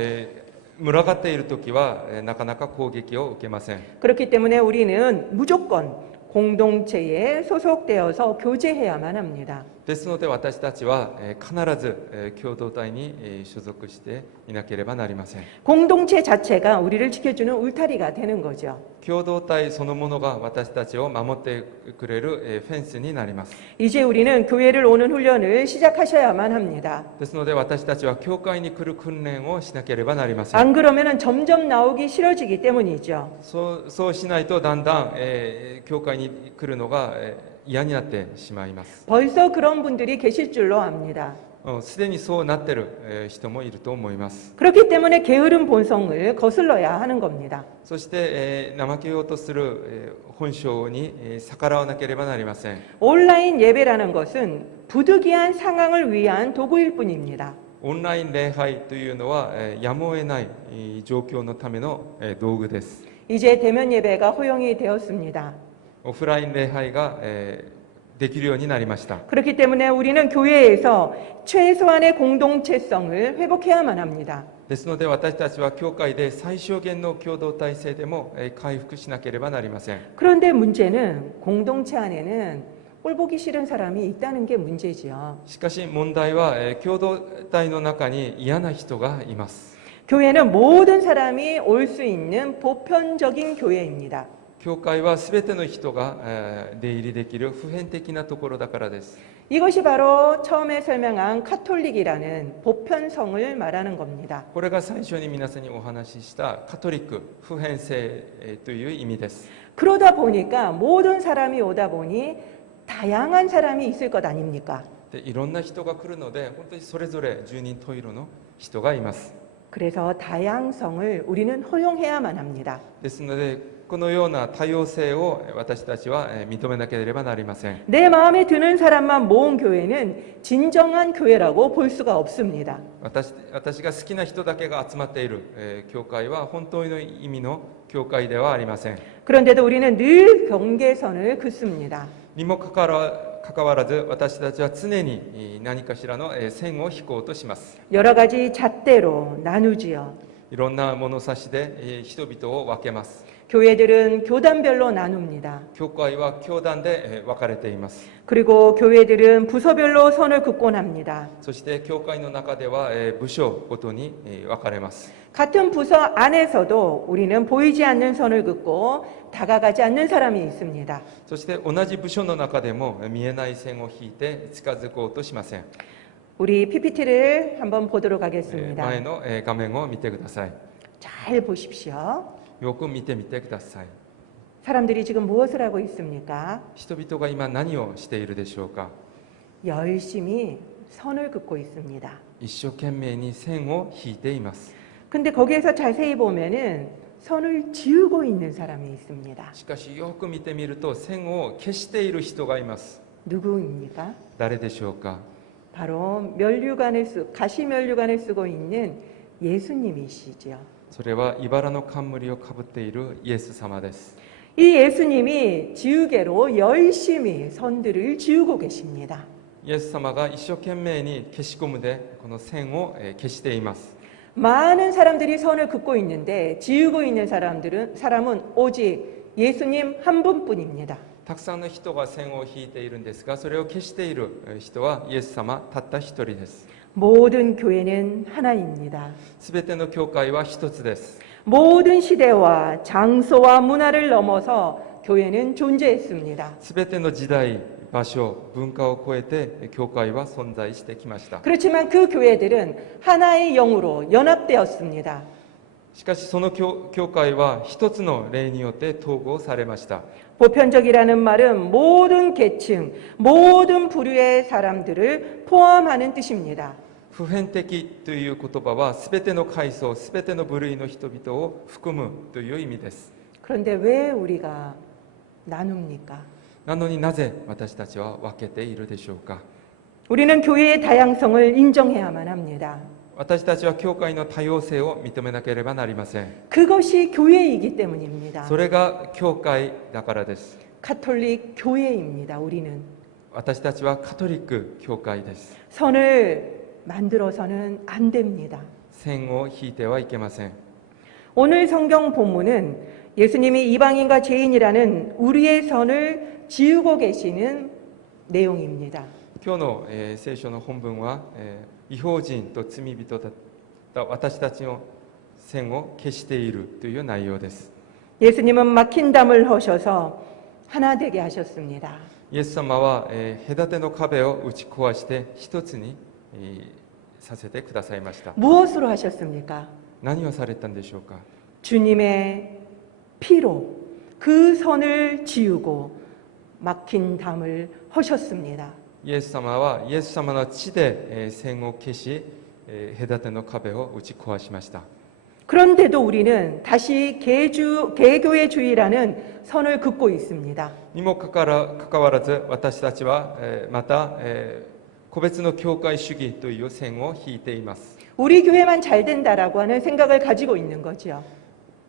群がっている時はなかなか攻撃を受けません。 그렇기 때문에 우리는 무조건 공동체에 소속되어서 교제해야만 합니다. ですので私たちは必ず共同体に所属していなければなりません。 공동체 자체가 우리를 지켜주는 울타리가 되는 거죠. 共同体そのものが私たちを守ってくれるフェンスになります。 이제 우리는 교회를 오는 훈련을 시작하셔야만 합니다. ですので私たちは教会に来る訓練をしなければなりません。 안 그러면 점점 나오기 싫어지기 때문이죠. そうしないとだんだん教会に来るのが嫌になってしまいます。 벌써 그런 분들이 계실 줄로 압니다. すでにそうなってる人もいると思います。 그렇기 때문에 게으른 본성을 거슬러야 하는 겁니다. そして怠けようとする本性に逆らわなければなりません。 온라인 예배라는 것은 부득이한 상황을 위한 도구일 뿐입니다. オンライン礼拝というのはやむを得ない状況のための道具です。 이제 대면 예배가 허용이 되었습니다. オフライン礼拝ができるようになりました。 그렇기 때문에 우리는 교회에서 최소한의 공동체성을 회복해야만 합니다. ですので私たちは教会で最小限の共同体制でも回復しなければなりません。 그런데 문제는 공동체 안에는 꼴 보기 싫은 사람이 있다는 게 문제지요. しかし問題は共同体の中に嫌な人がいます。 교회는 모든 사람이 올 수 있는 보편적인 교회입니다. 教会はすべての人が出入りできる普遍的なところだからです。 이것이 바로 처음에 설명한 카톨릭이라는 보편성을 말하는 겁니다. これが最初に皆さんにお話ししたカトリック普遍性という意味です。 그러다 보니까 모든 사람이 오다 보니 다양한 사람이 있을 것 아닙니까? でいろんな人が来るので本当にそれぞれ十人十色の人がいます。 그래서 다양성을 우리는 허용해야만 합니다. ですのでこのような多様性を私たちは認めなければなりません。 내 마음에 드는 사람만 모은 교회는 진정한 교회라고 볼 수가 없습니다. 私が好きな人だけが集まっている教会は本当の意味の教会ではありません。 그런데도 우리는 늘 경계선을 긋습니다. にもかかわらず私たちは常に何かしらの線を引こうとします。 여러 가지 잣대로 나누지요. いろんな物差しで人々を分けます。 교회들은 교단별로 나눕니다. 教会は教団で分かれています。 그리고 교회들은 부서별로 선을 긋곤 합니다. そして教会の中では部署ごとに分かれます。 같은 부서 안에서도 우리는 보이지 않는 선을 긋고 다가가지 않는 사람이 있습니다. そして同じ部署の中でも見えない線を引いて近づこうとしません。 우리 PPT를 한번 보도록 하겠습니다. 前の画面を見てください。 잘 보십시오. よく見てみてください。 사람들이 지금 무엇을 하고 있습니까? 人々が今何をしているでしょうか。 열심히 선을 긋고 있습니다. 一生懸命に線を引いています。 근데 거기에서 자세히 보면은 선을 지우고 있는 사람이 있습니다. しかしよく見てみると線を消している人がいます。 누구입니까? 誰でしょうか。 바로 가시면류관을 쓰고 있는 예수님이시죠. それは茨の冠をかぶっているイエス様です。 이 예수님이 지우개로 열심히 선들을 지우고 계십니다. イエス様が一生懸命に消しゴムでこの線を消しています。 많은 사람들이 선을 긋고 있는데 지우고 있는 사람은 오직 예수님 한 분뿐입니다. たくさんの人が線を引いているんですが、それを消している人はイエス様たった一人です。 모든 교회는 하나입니다. すべての教会は一つです。 모든 시대와 장소와 문화를 넘어서 교회는 존재했습니다. すべての時代、場所、文化を超えて教会は存在してきました。 그렇지만 그 교회들은 하나의 영으로 연합되었습니다. しかしその教会は一つの霊によって統合されました。 보편적이라는 말은 모든 계층, 모든 부류의 사람들을 포함하는 뜻입니다. 普遍的という言葉はすべての階層、すべての部類の人々を含むという意味です。 그런데 왜 우리가 나눕니까? なのになぜ私たちは分けているでしょうか。 우리는 교회의 다양성을 인정해야만 합니다. 私たちは教会の多様性を認めなければなりません。 그것이 교회이기 때문입니다. それが教会だからです。 카톨릭 교회입니다. 우리는 私たちはカトリック教会です。 선을 만들어서는 안 됩니다. 線を引いてはいけません。 오늘 성경 본문은 예수님이 이방인과 죄인이라는 우리의 선을 지우고 계시는 내용입니다. 今日の、聖書の本文は、異邦人と罪人だった私たちの線を消しているという内容です。 예수님은 막힌 담을 허셔서 하나 되게 하셨습니다. イエス様は、隔ての壁を打ち壊して一つに、させてくださいました。 무엇으로 하셨습니까? 何をされたんでしょうか。 주님의 피로 그 선을 지우고 막힌 담을 허셨습니다. イエス様はイエス様の血で、線を消し、隔ての壁を打ち壊しました。 그런데도 우리는 다시 개교회주의라는 선을 긋고 있습니다. にもかかわらず私たちは、また、個別の教会主義という線を引いています。 우리 교회만 잘 된다라고 하는 생각을 가지고 있는 거죠.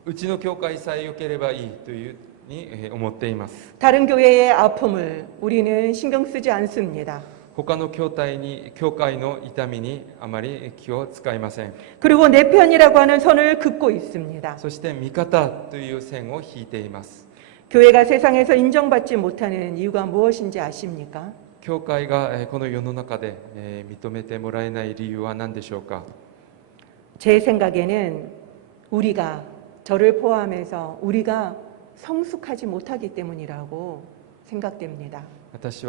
うちの教会さえ良ければいいというふうに思っています。 다른 교회의 아픔을 우리는 신경 쓰지 않습니다. 他の教会の痛みにあまり気を使いません。 그리고 내 편이라고 하는 선을 긋고 있습니다. そして味方という線を引いています。 교회가 세상에서 인정받지 못하는 이유가 무엇인지 아십니까? 教会がこの世の中で認めてもらえない理由は何でしょうか。 제 생각에는 우리가 저를 포함해서 우리가 성숙하지 못하기 때문이라고 생각됩니다. 私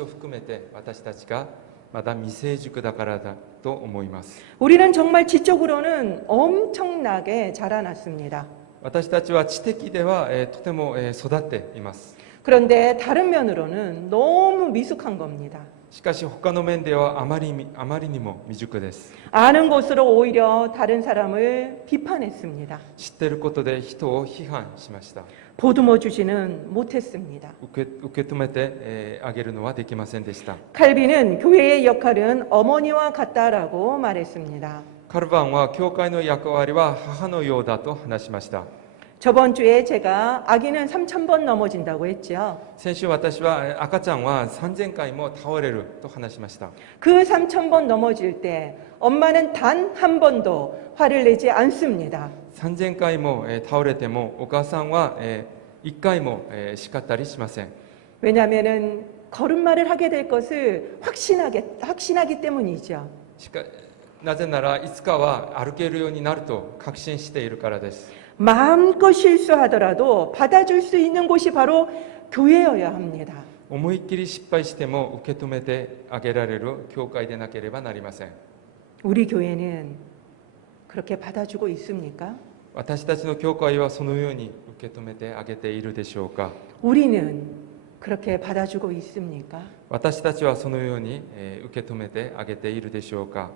を含めて私たちがまだ未成熟だからだと思います。 우리는 정말 지적으로는 엄청나게 자라났습니다. 私たちは知的ではとても育っています。 그런데 다른 면으로는 너무 미숙한 겁니다. しかし他の面ではあまりにも未熟です。 아는 것으로 오히려 다른 사람을 비판했습니다. 知っていることで人を批判しました。 보듬어 주지는 못했습니다. 受け止めてあげるのはできませんでした。 칼빈은 교회의 역할은 어머니와 같다라고 말했습니다. カルバンは教会の役割は母のようだと話しました。 저번 주에 제가 아기는 3,000번 넘어진다고 했죠. 先週私は赤ちゃんは3000回も倒れると話しました。 그 3,000번 넘어질 때 엄마는 단 한 번도 화를 내지 않습니다. 3000回も倒れてもお母さんは1回も叱ったりしません。 왜냐하면 걸음마를 하게 될 것을 확신하기 때문이죠. なぜならいつかは歩けるようになると確信しているからです。 마음껏 실수하더라도 받아줄 수 있는 곳이 바로 교회여야 합니다. 思いっきり失敗しても受け止めてあげられる教会でなければなりません。 우리 교회는 그렇게 받아주고 있습니까? 私たちの教会はそのように受け止めてあげているでしょうか。 우리는 그렇게 받아주고 있습니까? 私たちはそのように受け止めてあげているでしょうか。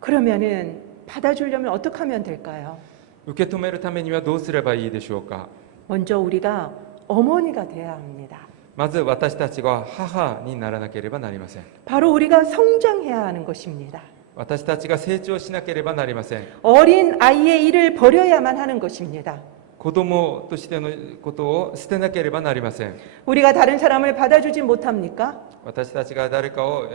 그러면은 받아주려면 어떻게 하면 될까요? 受け止めるためにはどうすればいいでしょうか。 먼저 우리가 어머니가 돼야 합니다. まず私たちが母にならなければなりません。 바로 우리가 성장해야 하는 것입니다. 私たちが成長しなければなりません。 어린 아이의 일을 버려야만 하는 것입니다. 子供としてのことを捨てなければなりません。 우리가 다른 사람을 받아주지 못합니까? 私たちが誰かを、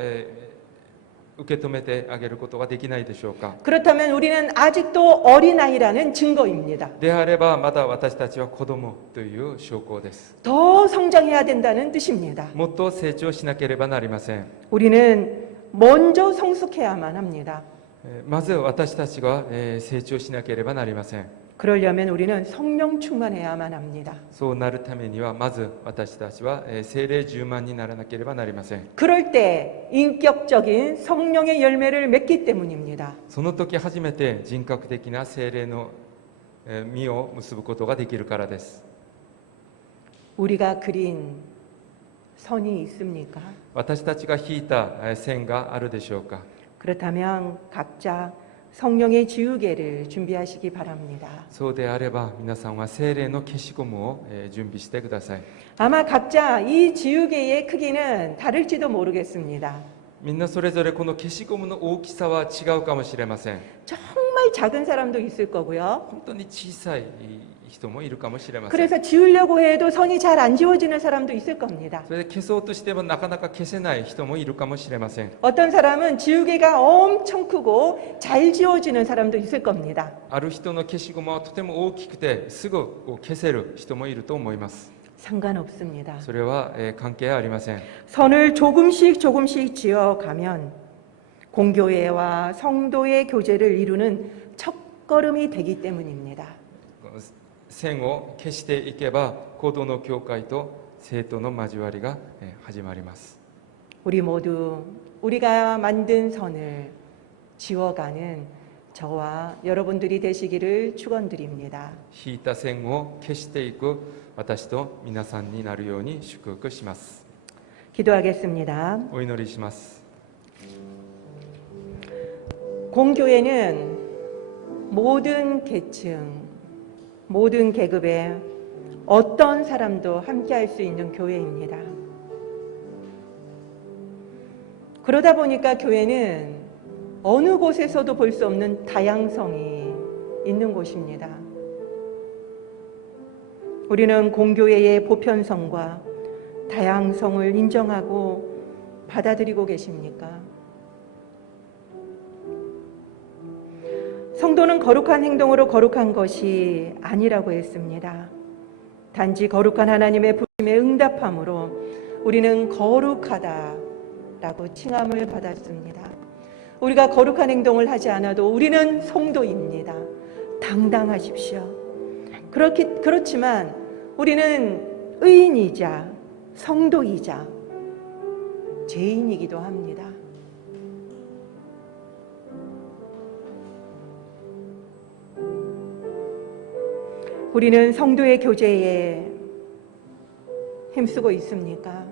受け止めてあげることができないでしょうか。 그렇다면 우리는 아직도 어린아이라는 증거입니다. であればまだ私たちは子供という証拠です。 더 성장해야 된다는 뜻입니다. もっと成長しなければなりません。 우리는 먼저 성숙해야만 합니다. まず私たちが成長しなければなりません。 그러려면 우리는 성령 충만해야만 합니다. そうなるためにはまず私たちは聖霊充満にならなければなりません。 그럴 때 인격적인 성령의 열매를 맺기 때문입니다. その時初めて人格的な聖霊の実を結ぶことができるからです。 우리가 그린 선이 있습니까? 私たちが引いた線があるでしょうか。 그렇다면 각자 성령의 지우개를 준비하시기 바랍니다. そうであれば皆さんは聖霊の消しゴムを準備してください。 아마 각자 이 지우개의 크기는 다를지도 모르겠습니다. みんなそれぞれこの消しゴムの大きさは違うかもしれません。 정말 작은 사람도 있을 거고요. 本当に小さい人もいるかもしれません。 그래서 지우려고 해도 선이 잘 안 지워지는 사람도 있을 겁니다. それで消そうとしてもなかなか消せない人もいるかもしれません。 어떤 사람은 지우개가 엄청 크고 잘 지워지는 사람도 있을 겁니다. ある人の消しゴムはとても大きくてすぐ消せる人もいると思います。 상관없습니다. それは関係ありません。 선을 조금씩 지어가면 공교회와 성도의 교제를 이루는 첫걸음이 되기 때문입니다. 線を消していけば行動の教会と生徒の交わりが始まります。 우리 모두 우리가 만든 선을 지워가는 저와 여러분들이 되시기를 축원드립니다. 引いた線を消していく私と皆さんになるように祝福します。 기도하겠습니다. お祈りします。 공교회는 모든 계층, 모든 계급의 어떤 사람도 함께 할 수 있는 교회입니다. 그러다 보니까 교회는 어느 곳에서도 볼 수 없는 다양성이 있는 곳입니다. 우리는 공교회의 보편성과 다양성을 인정하고 받아들이고 계십니까? 성도는 거룩한 행동으로 거룩한 것이 아니라고 했습니다. 단지 거룩한 하나님의 부름에 응답함으로 우리는 거룩하다라고 칭함을 받았습니다. 우리가 거룩한 행동을 하지 않아도 우리는 성도입니다. 당당하십시오. 그렇지만 우리는 의인이자 성도이자 죄인이기도 합니다. 우리는 성도의 교제에 힘쓰고 있습니까?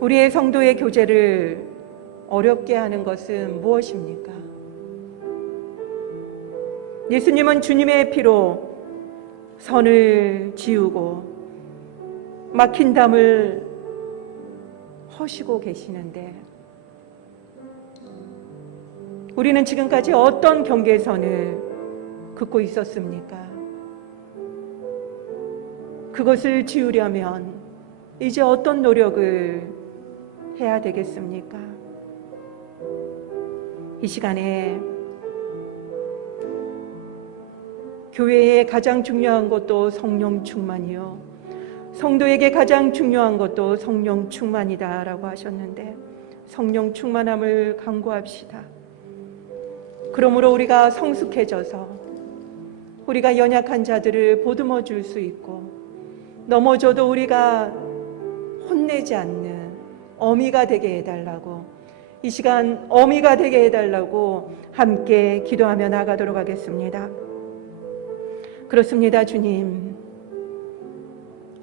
우리의 성도의 교제를 어렵게 하는 것은 무엇입니까? 예수님은 주님의 피로 선을 지우고 막힌 담을 허시고 계시는데 우리는 지금까지 어떤 경계선을 긋고 있었습니까? 그것을 지우려면 이제 어떤 노력을 해야 되겠습니까? 이 시간에 교회에 가장 중요한 것도 성령 충만이요 성도에게 가장 중요한 것도 성령 충만이다라고 하셨는데 성령 충만함을 간구합시다. 그러므로 우리가 성숙해져서 우리가 연약한 자들을 보듬어 줄 수 있고 넘어져도 우리가 혼내지 않는 어미가 되게 해달라고 이 시간 어미가 되게 해달라고 함께 기도하며 나가도록 하겠습니다. 그렇습니다. 주님,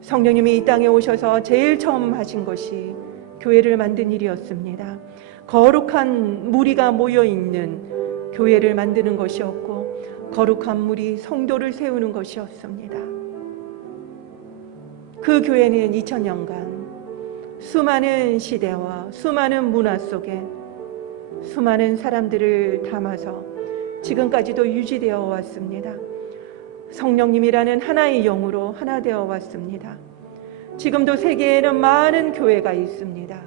성령님이 이 땅에 오셔서 제일 처음 하신 것이 교회를 만든 일이었습니다. 거룩한 무리가 모여있는 교회를 만드는 것이었고 거룩한 무리 성도를 세우는 것이었습니다. 그 교회는 2000년간 수많은 시대와 수많은 문화 속에 수많은 사람들을 담아서 지금까지도 유지되어 왔습니다. 성령님이라는 하나의 영으로 하나 되어 왔습니다. 지금도 세계에는 많은 교회가 있습니다.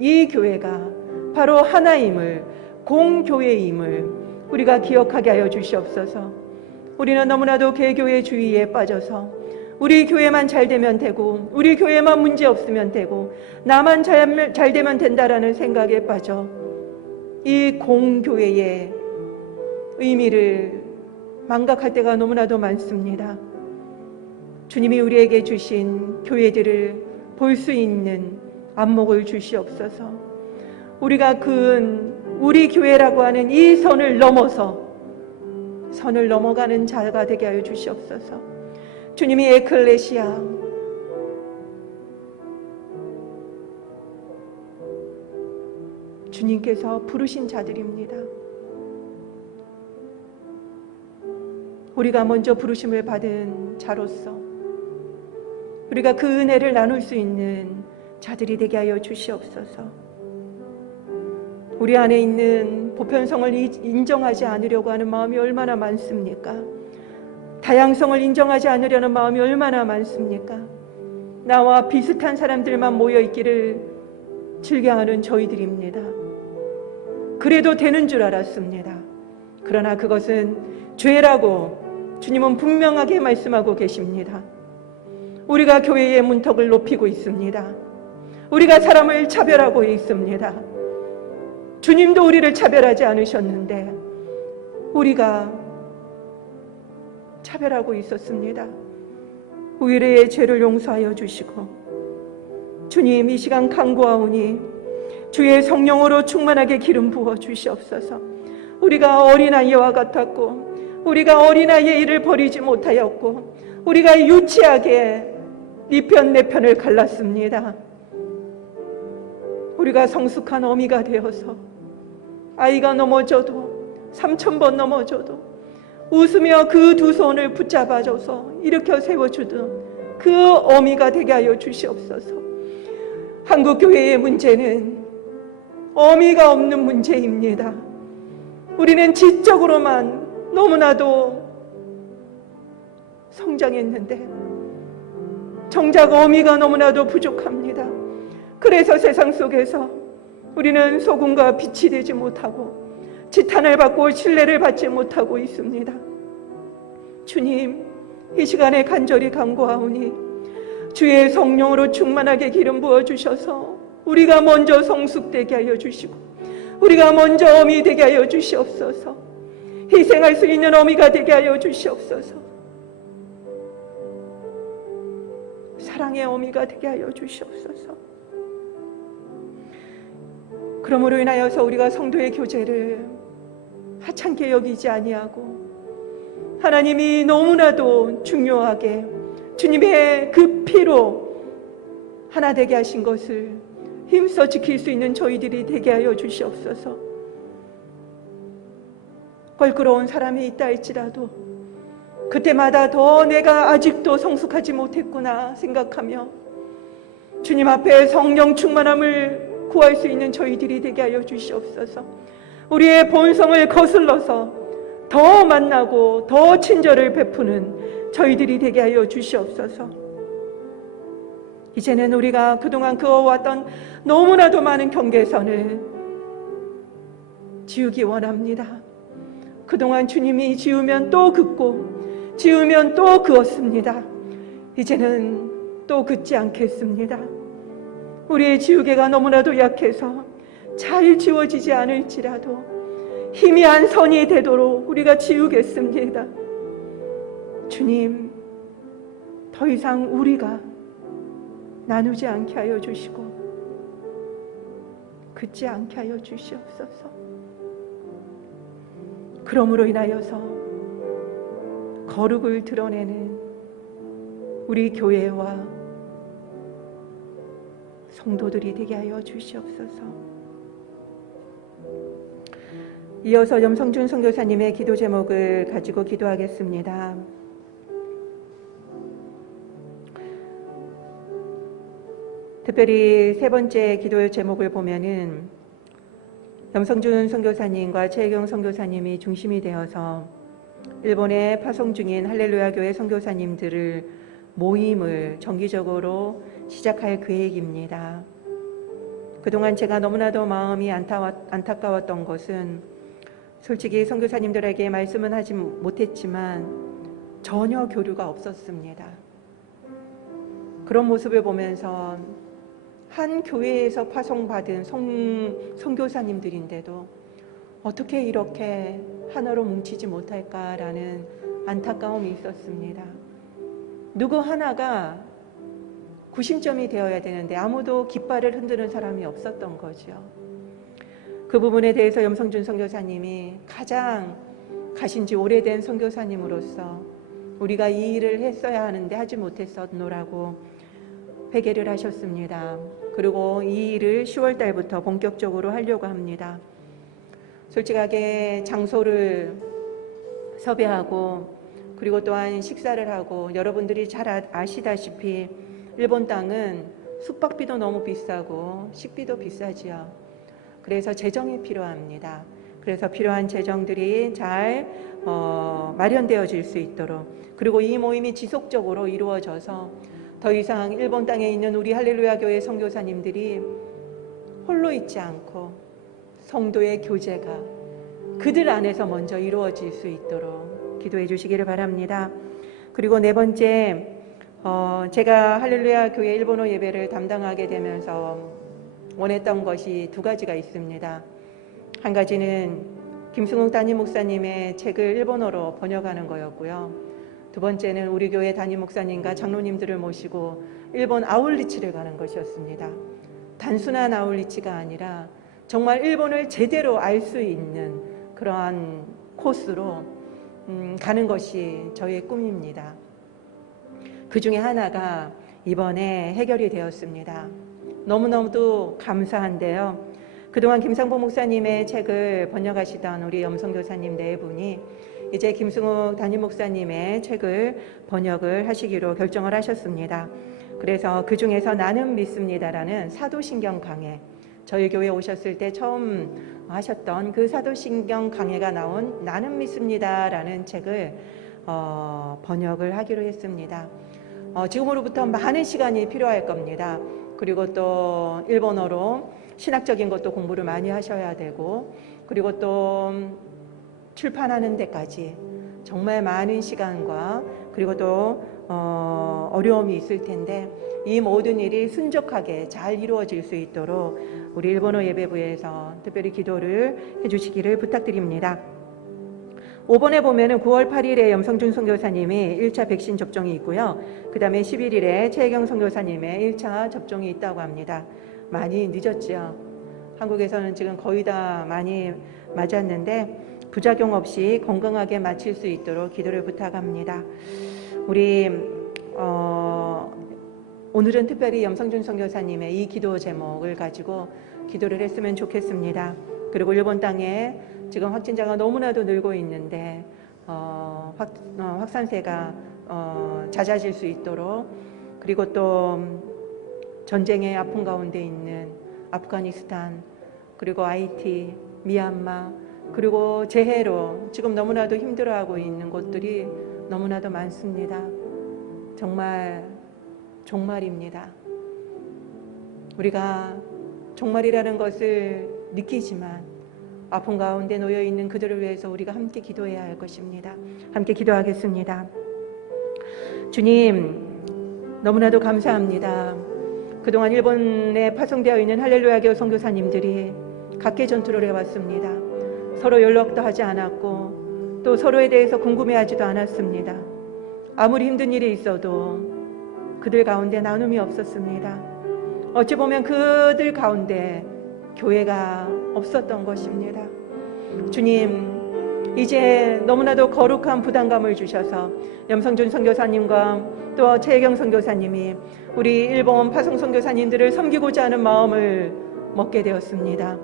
이 교회가 바로 하나임을, 공교회임을 우리가 기억하게 하여 주시옵소서. 우리는 너무나도 개교의 주의에 빠져서 우리 교회만 잘 되면 되고 우리 교회만 문제 없으면 되고 나만 잘 되면 된다라는 생각에 빠져 이 공교회의 의미를 망각할 때가 너무나도 많습니다. 주님이 우리에게 주신 교회들을 볼 수 있는 안목을 주시옵소서. 우리가 그은 우리 교회라고 하는 이 선을 넘어서 선을 넘어가는 자가 되게 하여 주시옵소서. 주님이 에클레시아 주님께서 부르신 자들입니다. 우리가 먼저 부르심을 받은 자로서 우리가 그 은혜를 나눌 수 있는 자들이 되게 하여 주시옵소서. 우리 안에 있는 보편성을 인정하지 않으려고 하는 마음이 얼마나 많습니까? 다양성을 인정하지 않으려는 마음이 얼마나 많습니까? 나와 비슷한 사람들만 모여있기를 즐겨하는 저희들입니다. 그래도 되는 줄 알았습니다. 그러나 그것은 죄라고 주님은 분명하게 말씀하고 계십니다. 우리가 교회의 문턱을 높이고 있습니다. 우리가 사람을 차별하고 있습니다. 주님도 우리를 차별하지 않으셨는데 우리가 차별하고 있었습니다. 우리의 죄를 용서하여 주시고 주님 이 시간 간구하오니 주의 성령으로 충만하게 기름 부어 주시옵소서. 우리가 어린아이와 같았고 우리가 어린아이의 일을 버리지 못하였고 우리가 유치하게 네 편 내 편을 갈랐습니다. 우리가 성숙한 어미가 되어서 아이가 넘어져도 3000번 넘어져도 웃으며 그 두 손을 붙잡아줘서 일으켜 세워주던 그 어미가 되게 하여 주시옵소서. 한국교회의 문제는 어미가 없는 문제입니다. 우리는 지적으로만 너무나도 성장했는데 정작 어미가 너무나도 부족합니다. 그래서 세상 속에서 우리는 소금과 빛이 되지 못하고 지탄을 받고 신뢰를 받지 못하고 있습니다. 주님, 이 시간에 간절히 간구하오니 주의 성령으로 충만하게 기름 부어주셔서 우리가 먼저 성숙되게 하여 주시고 우리가 먼저 어미 되게 하여 주시옵소서. 희생할 수 있는 어미가 되게 하여 주시옵소서. 사랑의 어미가 되게 하여 주시옵소서. 그러므로 인하여서 우리가 성도의 교제를 하찮게 여기지 아니하고 하나님이 너무나도 중요하게 주님의 그 피로 하나 되게 하신 것을 힘써 지킬 수 있는 저희들이 되게 하여 주시옵소서. 껄끄러운 사람이 있다 할지라도 그때마다 더 내가 아직도 성숙하지 못했구나 생각하며 주님 앞에 성령 충만함을 구할 수 있는 저희들이 되게 하여 주시옵소서. 우리의 본성을 거슬러서 더 만나고 더 친절을 베푸는 저희들이 되게 하여 주시옵소서. 이제는 우리가 그동안 그어왔던 너무나도 많은 경계선을 지우기 원합니다. 그동안 주님이 지우면 또 긋고 지우면 또 그었습니다. 이제는 또 긋지 않겠습니다. 우리의 지우개가 너무나도 약해서 잘 지워지지 않을지라도 희미한 선이 되도록 우리가 지우겠습니다. 주님, 더 이상 우리가 나누지 않게 하여 주시고 긋지 않게 하여 주시옵소서. 그러므로 인하여서 거룩을 드러내는 우리 교회와 성도들이 되게 하여 주시옵소서. 이어서 염성준 선교사님의 기도 제목을 가지고 기도하겠습니다. 특별히 세 번째 기도 제목을 보면은 염성준 선교사님과 최혜경 선교사님이 중심이 되어서 일본에 파송 중인 할렐루야 교회 선교사님들을 모임을 정기적으로 시작할 계획입니다. 그동안 제가 너무나도 마음이 안타까웠던 것은 솔직히 선교사님들에게 말씀은 하지 못했지만 전혀 교류가 없었습니다. 그런 모습을 보면서 한 교회에서 파송받은 선교사님들인데도 어떻게 이렇게 하나로 뭉치지 못할까라는 안타까움이 있었습니다. 누구 하나가 구심점이 되어야 되는데 아무도 깃발을 흔드는 사람이 없었던 거죠. 그 부분에 대해서 염성준 선교사님이 가장 가신 지 오래된 선교사님으로서 우리가 이 일을 했어야 하는데 하지 못했었노라고 회개를 하셨습니다. 그리고 이 일을 10월 달부터 본격적으로 하려고 합니다. 솔직하게 장소를 섭외하고 그리고 또한 식사를 하고 여러분들이 잘 아시다시피 일본 땅은 숙박비도 너무 비싸고 식비도 비싸지요. 그래서 재정이 필요합니다. 그래서 필요한 재정들이 잘 마련되어질 수 있도록, 그리고 이 모임이 지속적으로 이루어져서 더 이상 일본 땅에 있는 우리 할렐루야 교회 선교사님들이 홀로 있지 않고 성도의 교제가 그들 안에서 먼저 이루어질 수 있도록 기도해 주시기를 바랍니다. 그리고 네 번째, 제가 할렐루야 교회 일본어 예배를 담당하게 되면서 원했던 것이 두 가지가 있습니다. 한 가지는 김승욱 담임 목사님의 책을 일본어로 번역하는 거였고요. 두 번째는 우리 교회 담임 목사님과 장로님들을 모시고 일본 아울리치를 가는 것이었습니다. 단순한 아울리치가 아니라 정말 일본을 제대로 알 수 있는 그러한 코스로 가는 것이 저의 꿈입니다. 그 중에 하나가 이번에 해결이 되었습니다. 너무너무도 감사한데요. 그동안 김상보 목사님의 책을 번역하시던 우리 염성교사님 네 분이 이제 김승욱 담임 목사님의 책을 번역을 하시기로 결정을 하셨습니다. 그래서 그 중에서 나는 믿습니다라는 사도신경 강해, 저희 교회 오셨을 때 처음 하셨던 그 사도신경 강해가 나온 나는 믿습니다라는 책을 번역을 하기로 했습니다. 지금으로부터 많은 시간이 필요할 겁니다. 그리고 또 일본어로 신학적인 것도 공부를 많이 하셔야 되고, 그리고 또 출판하는 데까지 정말 많은 시간과 그리고 또 어려움이 있을 텐데, 이 모든 일이 순적하게 잘 이루어질 수 있도록 우리 일본어 예배부에서 특별히 기도를 해주시기를 부탁드립니다. 5번에 보면은 9월 8일에 염성준 선교사님이 1차 백신 접종이 있고요. 그 다음에 11일에 최혜경 선교사님의 1차 접종이 있다고 합니다. 많이 늦었죠. 한국에서는 지금 거의 다 많이 맞았는데 부작용 없이 건강하게 마칠 수 있도록 기도를 부탁합니다. 우리 오늘은 특별히 염성준 선교사님의 이 기도 제목을 가지고 기도를 했으면 좋겠습니다. 그리고 일본 땅에 지금 확진자가 너무나도 늘고 있는데 확산세가 잦아질 수 있도록, 그리고 또 전쟁의 아픔 가운데 있는 아프가니스탄, 그리고 하이티, 미얀마, 그리고 재해로 지금 너무나도 힘들어하고 있는 곳들이 너무나도 많습니다. 정말입니다. 우리가 정말이라는 것을 느끼지만 아픔 가운데 놓여 있는 그들을 위해서 우리가 함께 기도해야 할 것입니다. 함께 기도하겠습니다. 주님, 너무나도 감사합니다. 그동안 일본에 파송되어 있는 할렐루야 교회 선교사님들이 각계 전투를 해왔습니다. 서로 연락도 하지 않았고 또 서로에 대해서 궁금해하지도 않았습니다. 아무리 힘든 일이 있어도 그들 가운데 나눔이 없었습니다. 어찌 보면 그들 가운데 교회가 없었던 것입니다. 주님, 이제 너무나도 거룩한 부담감을 주셔서 염성준 선교사님과 또 최혜경 선교사님이 우리 일본 파송 선교사님들을 섬기고자 하는 마음을 먹게 되었습니다.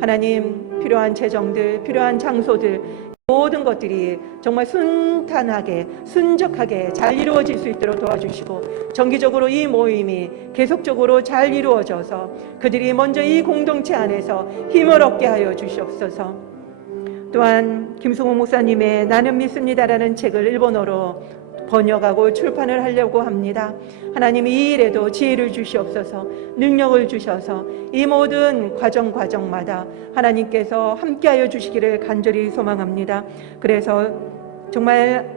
하나님, 필요한 재정들, 필요한 장소들, 모든 것들이 정말 순탄하게 순적하게 잘 이루어질 수 있도록 도와주시고, 정기적으로 이 모임이 계속적으로 잘 이루어져서 그들이 먼저 이 공동체 안에서 힘을 얻게 하여 주시옵소서. 또한 김승욱 목사님의 나는 믿습니다라는 책을 일본어로 번역하고 출판을 하려고 합니다. 하나님, 이 일에도 지혜를 주시옵소서, 능력을 주셔서 이 모든 과정마다 하나님께서 함께하여 주시기를 간절히 소망합니다. 그래서 정말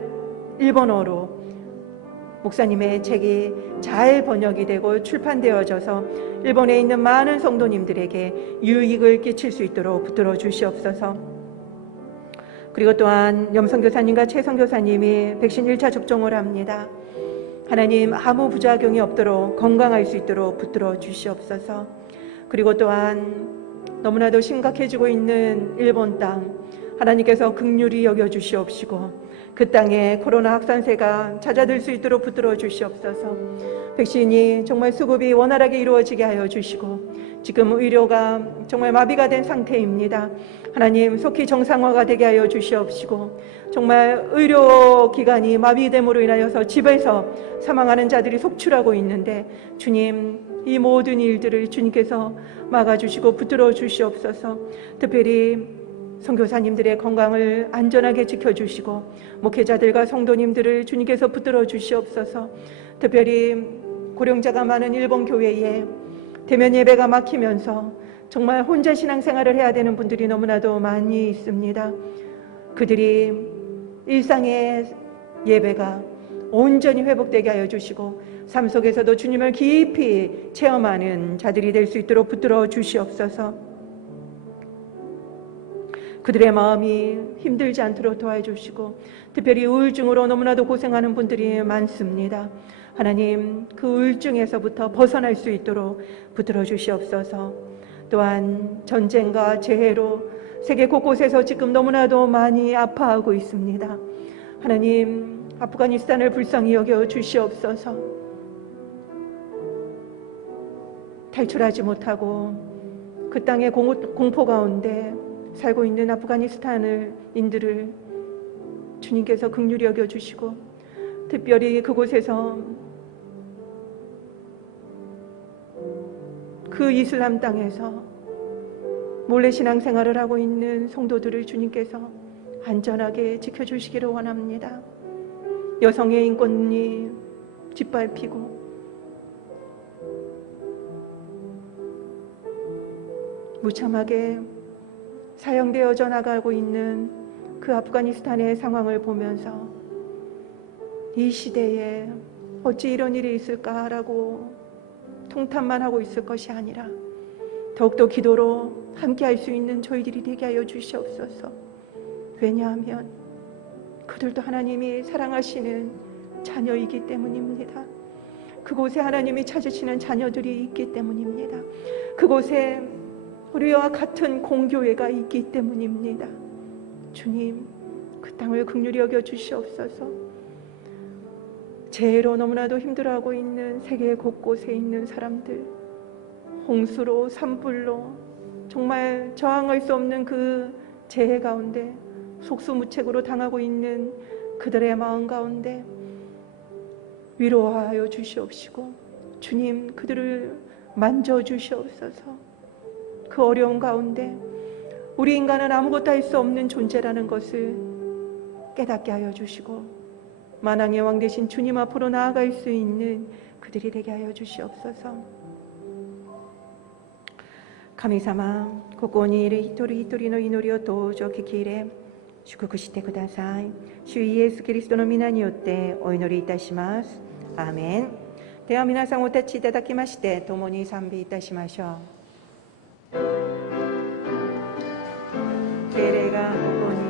일본어로 목사님의 책이 잘 번역이 되고 출판되어져서 일본에 있는 많은 성도님들에게 유익을 끼칠 수 있도록 붙들어 주시옵소서. 그리고 또한 염성교사님과 최성교사님이 백신 1차 접종을 합니다. 하나님, 아무 부작용이 없도록 건강할 수 있도록 붙들어 주시옵소서. 그리고 또한 너무나도 심각해지고 있는 일본 땅, 하나님께서 긍휼히 여겨주시옵시고 그 땅에 코로나 확산세가 잦아들 수 있도록 붙들어 주시옵소서. 백신이 정말 수급이 원활하게 이루어지게 하여 주시고 지금 의료가 정말 마비가 된 상태입니다. 하나님 속히 정상화가 되게 하여 주시옵시고 정말 의료기관이 마비됨으로 인하여서 집에서 사망하는 자들이 속출하고 있는데 주님 이 모든 일들을 주님께서 막아주시고 붙들어 주시옵소서. 특별히 선교사님들의 건강을 안전하게 지켜주시고 목회자들과 성도님들을 주님께서 붙들어 주시옵소서. 특별히 고령자가 많은 일본 교회에 대면 예배가 막히면서 정말 혼자 신앙생활을 해야 되는 분들이 너무나도 많이 있습니다. 그들이 일상의 예배가 온전히 회복되게 하여 주시고 삶 속에서도 주님을 깊이 체험하는 자들이 될 수 있도록 붙들어 주시옵소서. 그들의 마음이 힘들지 않도록 도와주시고 특별히 우울증으로 너무나도 고생하는 분들이 많습니다. 하나님 그 우울증에서부터 벗어날 수 있도록 붙들어 주시옵소서. 또한 전쟁과 재해로 세계 곳곳에서 지금 너무나도 많이 아파하고 있습니다. 하나님 아프가니스탄을 불쌍히 여겨 주시옵소서. 탈출하지 못하고 그 땅의 공포 가운데 살고 있는 아프가니스탄인들을 주님께서 긍휼히 여겨주시고 특별히 그곳에서 그 이슬람 땅에서 몰래 신앙생활을 하고 있는 성도들을 주님께서 안전하게 지켜주시기를 원합니다. 여성의 인권이 짓밟히고 무참하게 사형되어져 나가고 있는 그 아프가니스탄의 상황을 보면서 이 시대에 어찌 이런 일이 있을까라고 통탄만 하고 있을 것이 아니라 더욱더 기도로 함께할 수 있는 저희들이 되게 하여 주시옵소서. 왜냐하면 그들도 하나님이 사랑하시는 자녀이기 때문입니다. 그곳에 하나님이 찾으시는 자녀들이 있기 때문입니다. 그곳에 우리와 같은 공교회가 있기 때문입니다. 주님, 그 땅을 긍휼히 여겨 주시옵소서. 재해로 너무나도 힘들어하고 있는 세계 곳곳에 있는 사람들, 홍수로 산불로 정말 저항할 수 없는 그 재해 가운데 속수무책으로 당하고 있는 그들의 마음 가운데 위로하여 주시옵시고 주님 그들을 만져주시옵소서. 그 어려운 가운데 우리 인간은 아무것도 할 수 없는 존재라는 것을 깨닫게 하여 주시고 만왕의 왕 되신 주님 앞으로 나아갈 수 있는 그들이 되게 하여 주시옵소서. 神様、ここにいる一人一人の祈りをどうぞ聞き入れ祝福してください。主イエスキリストの皆によってお祈りいたします。アーメン。では皆さんお立ちいただきまして共に賛美いたしましょう。敬礼がここに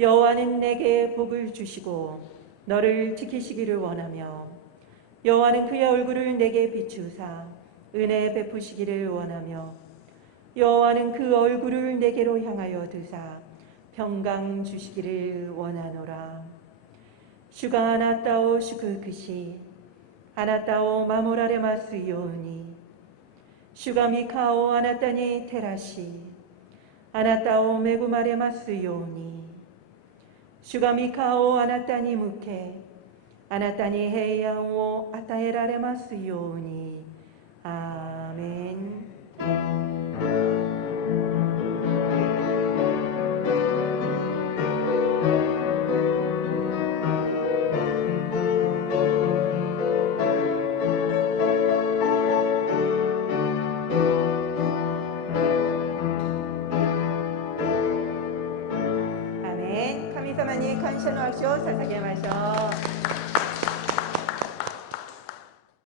여호와는 내게 복을 주시고 너를 지키시기를 원하며 여호와는 그의 얼굴을 내게 비추사 은혜 베푸시기를 원하며 여호와는 그 얼굴을 내게로 향하여 드사 평강 주시기를 원하노라. 주가 아나타오 슈크크시 아나타오 마모라레 마스 요우니 주가 미카오 아나타니 테라시 아나타오 메구마레 마스 요우니主が御顔をあなたに向け、あなたに平安を与えられますように。アーメン。様に感謝の拍手を捧げましょう。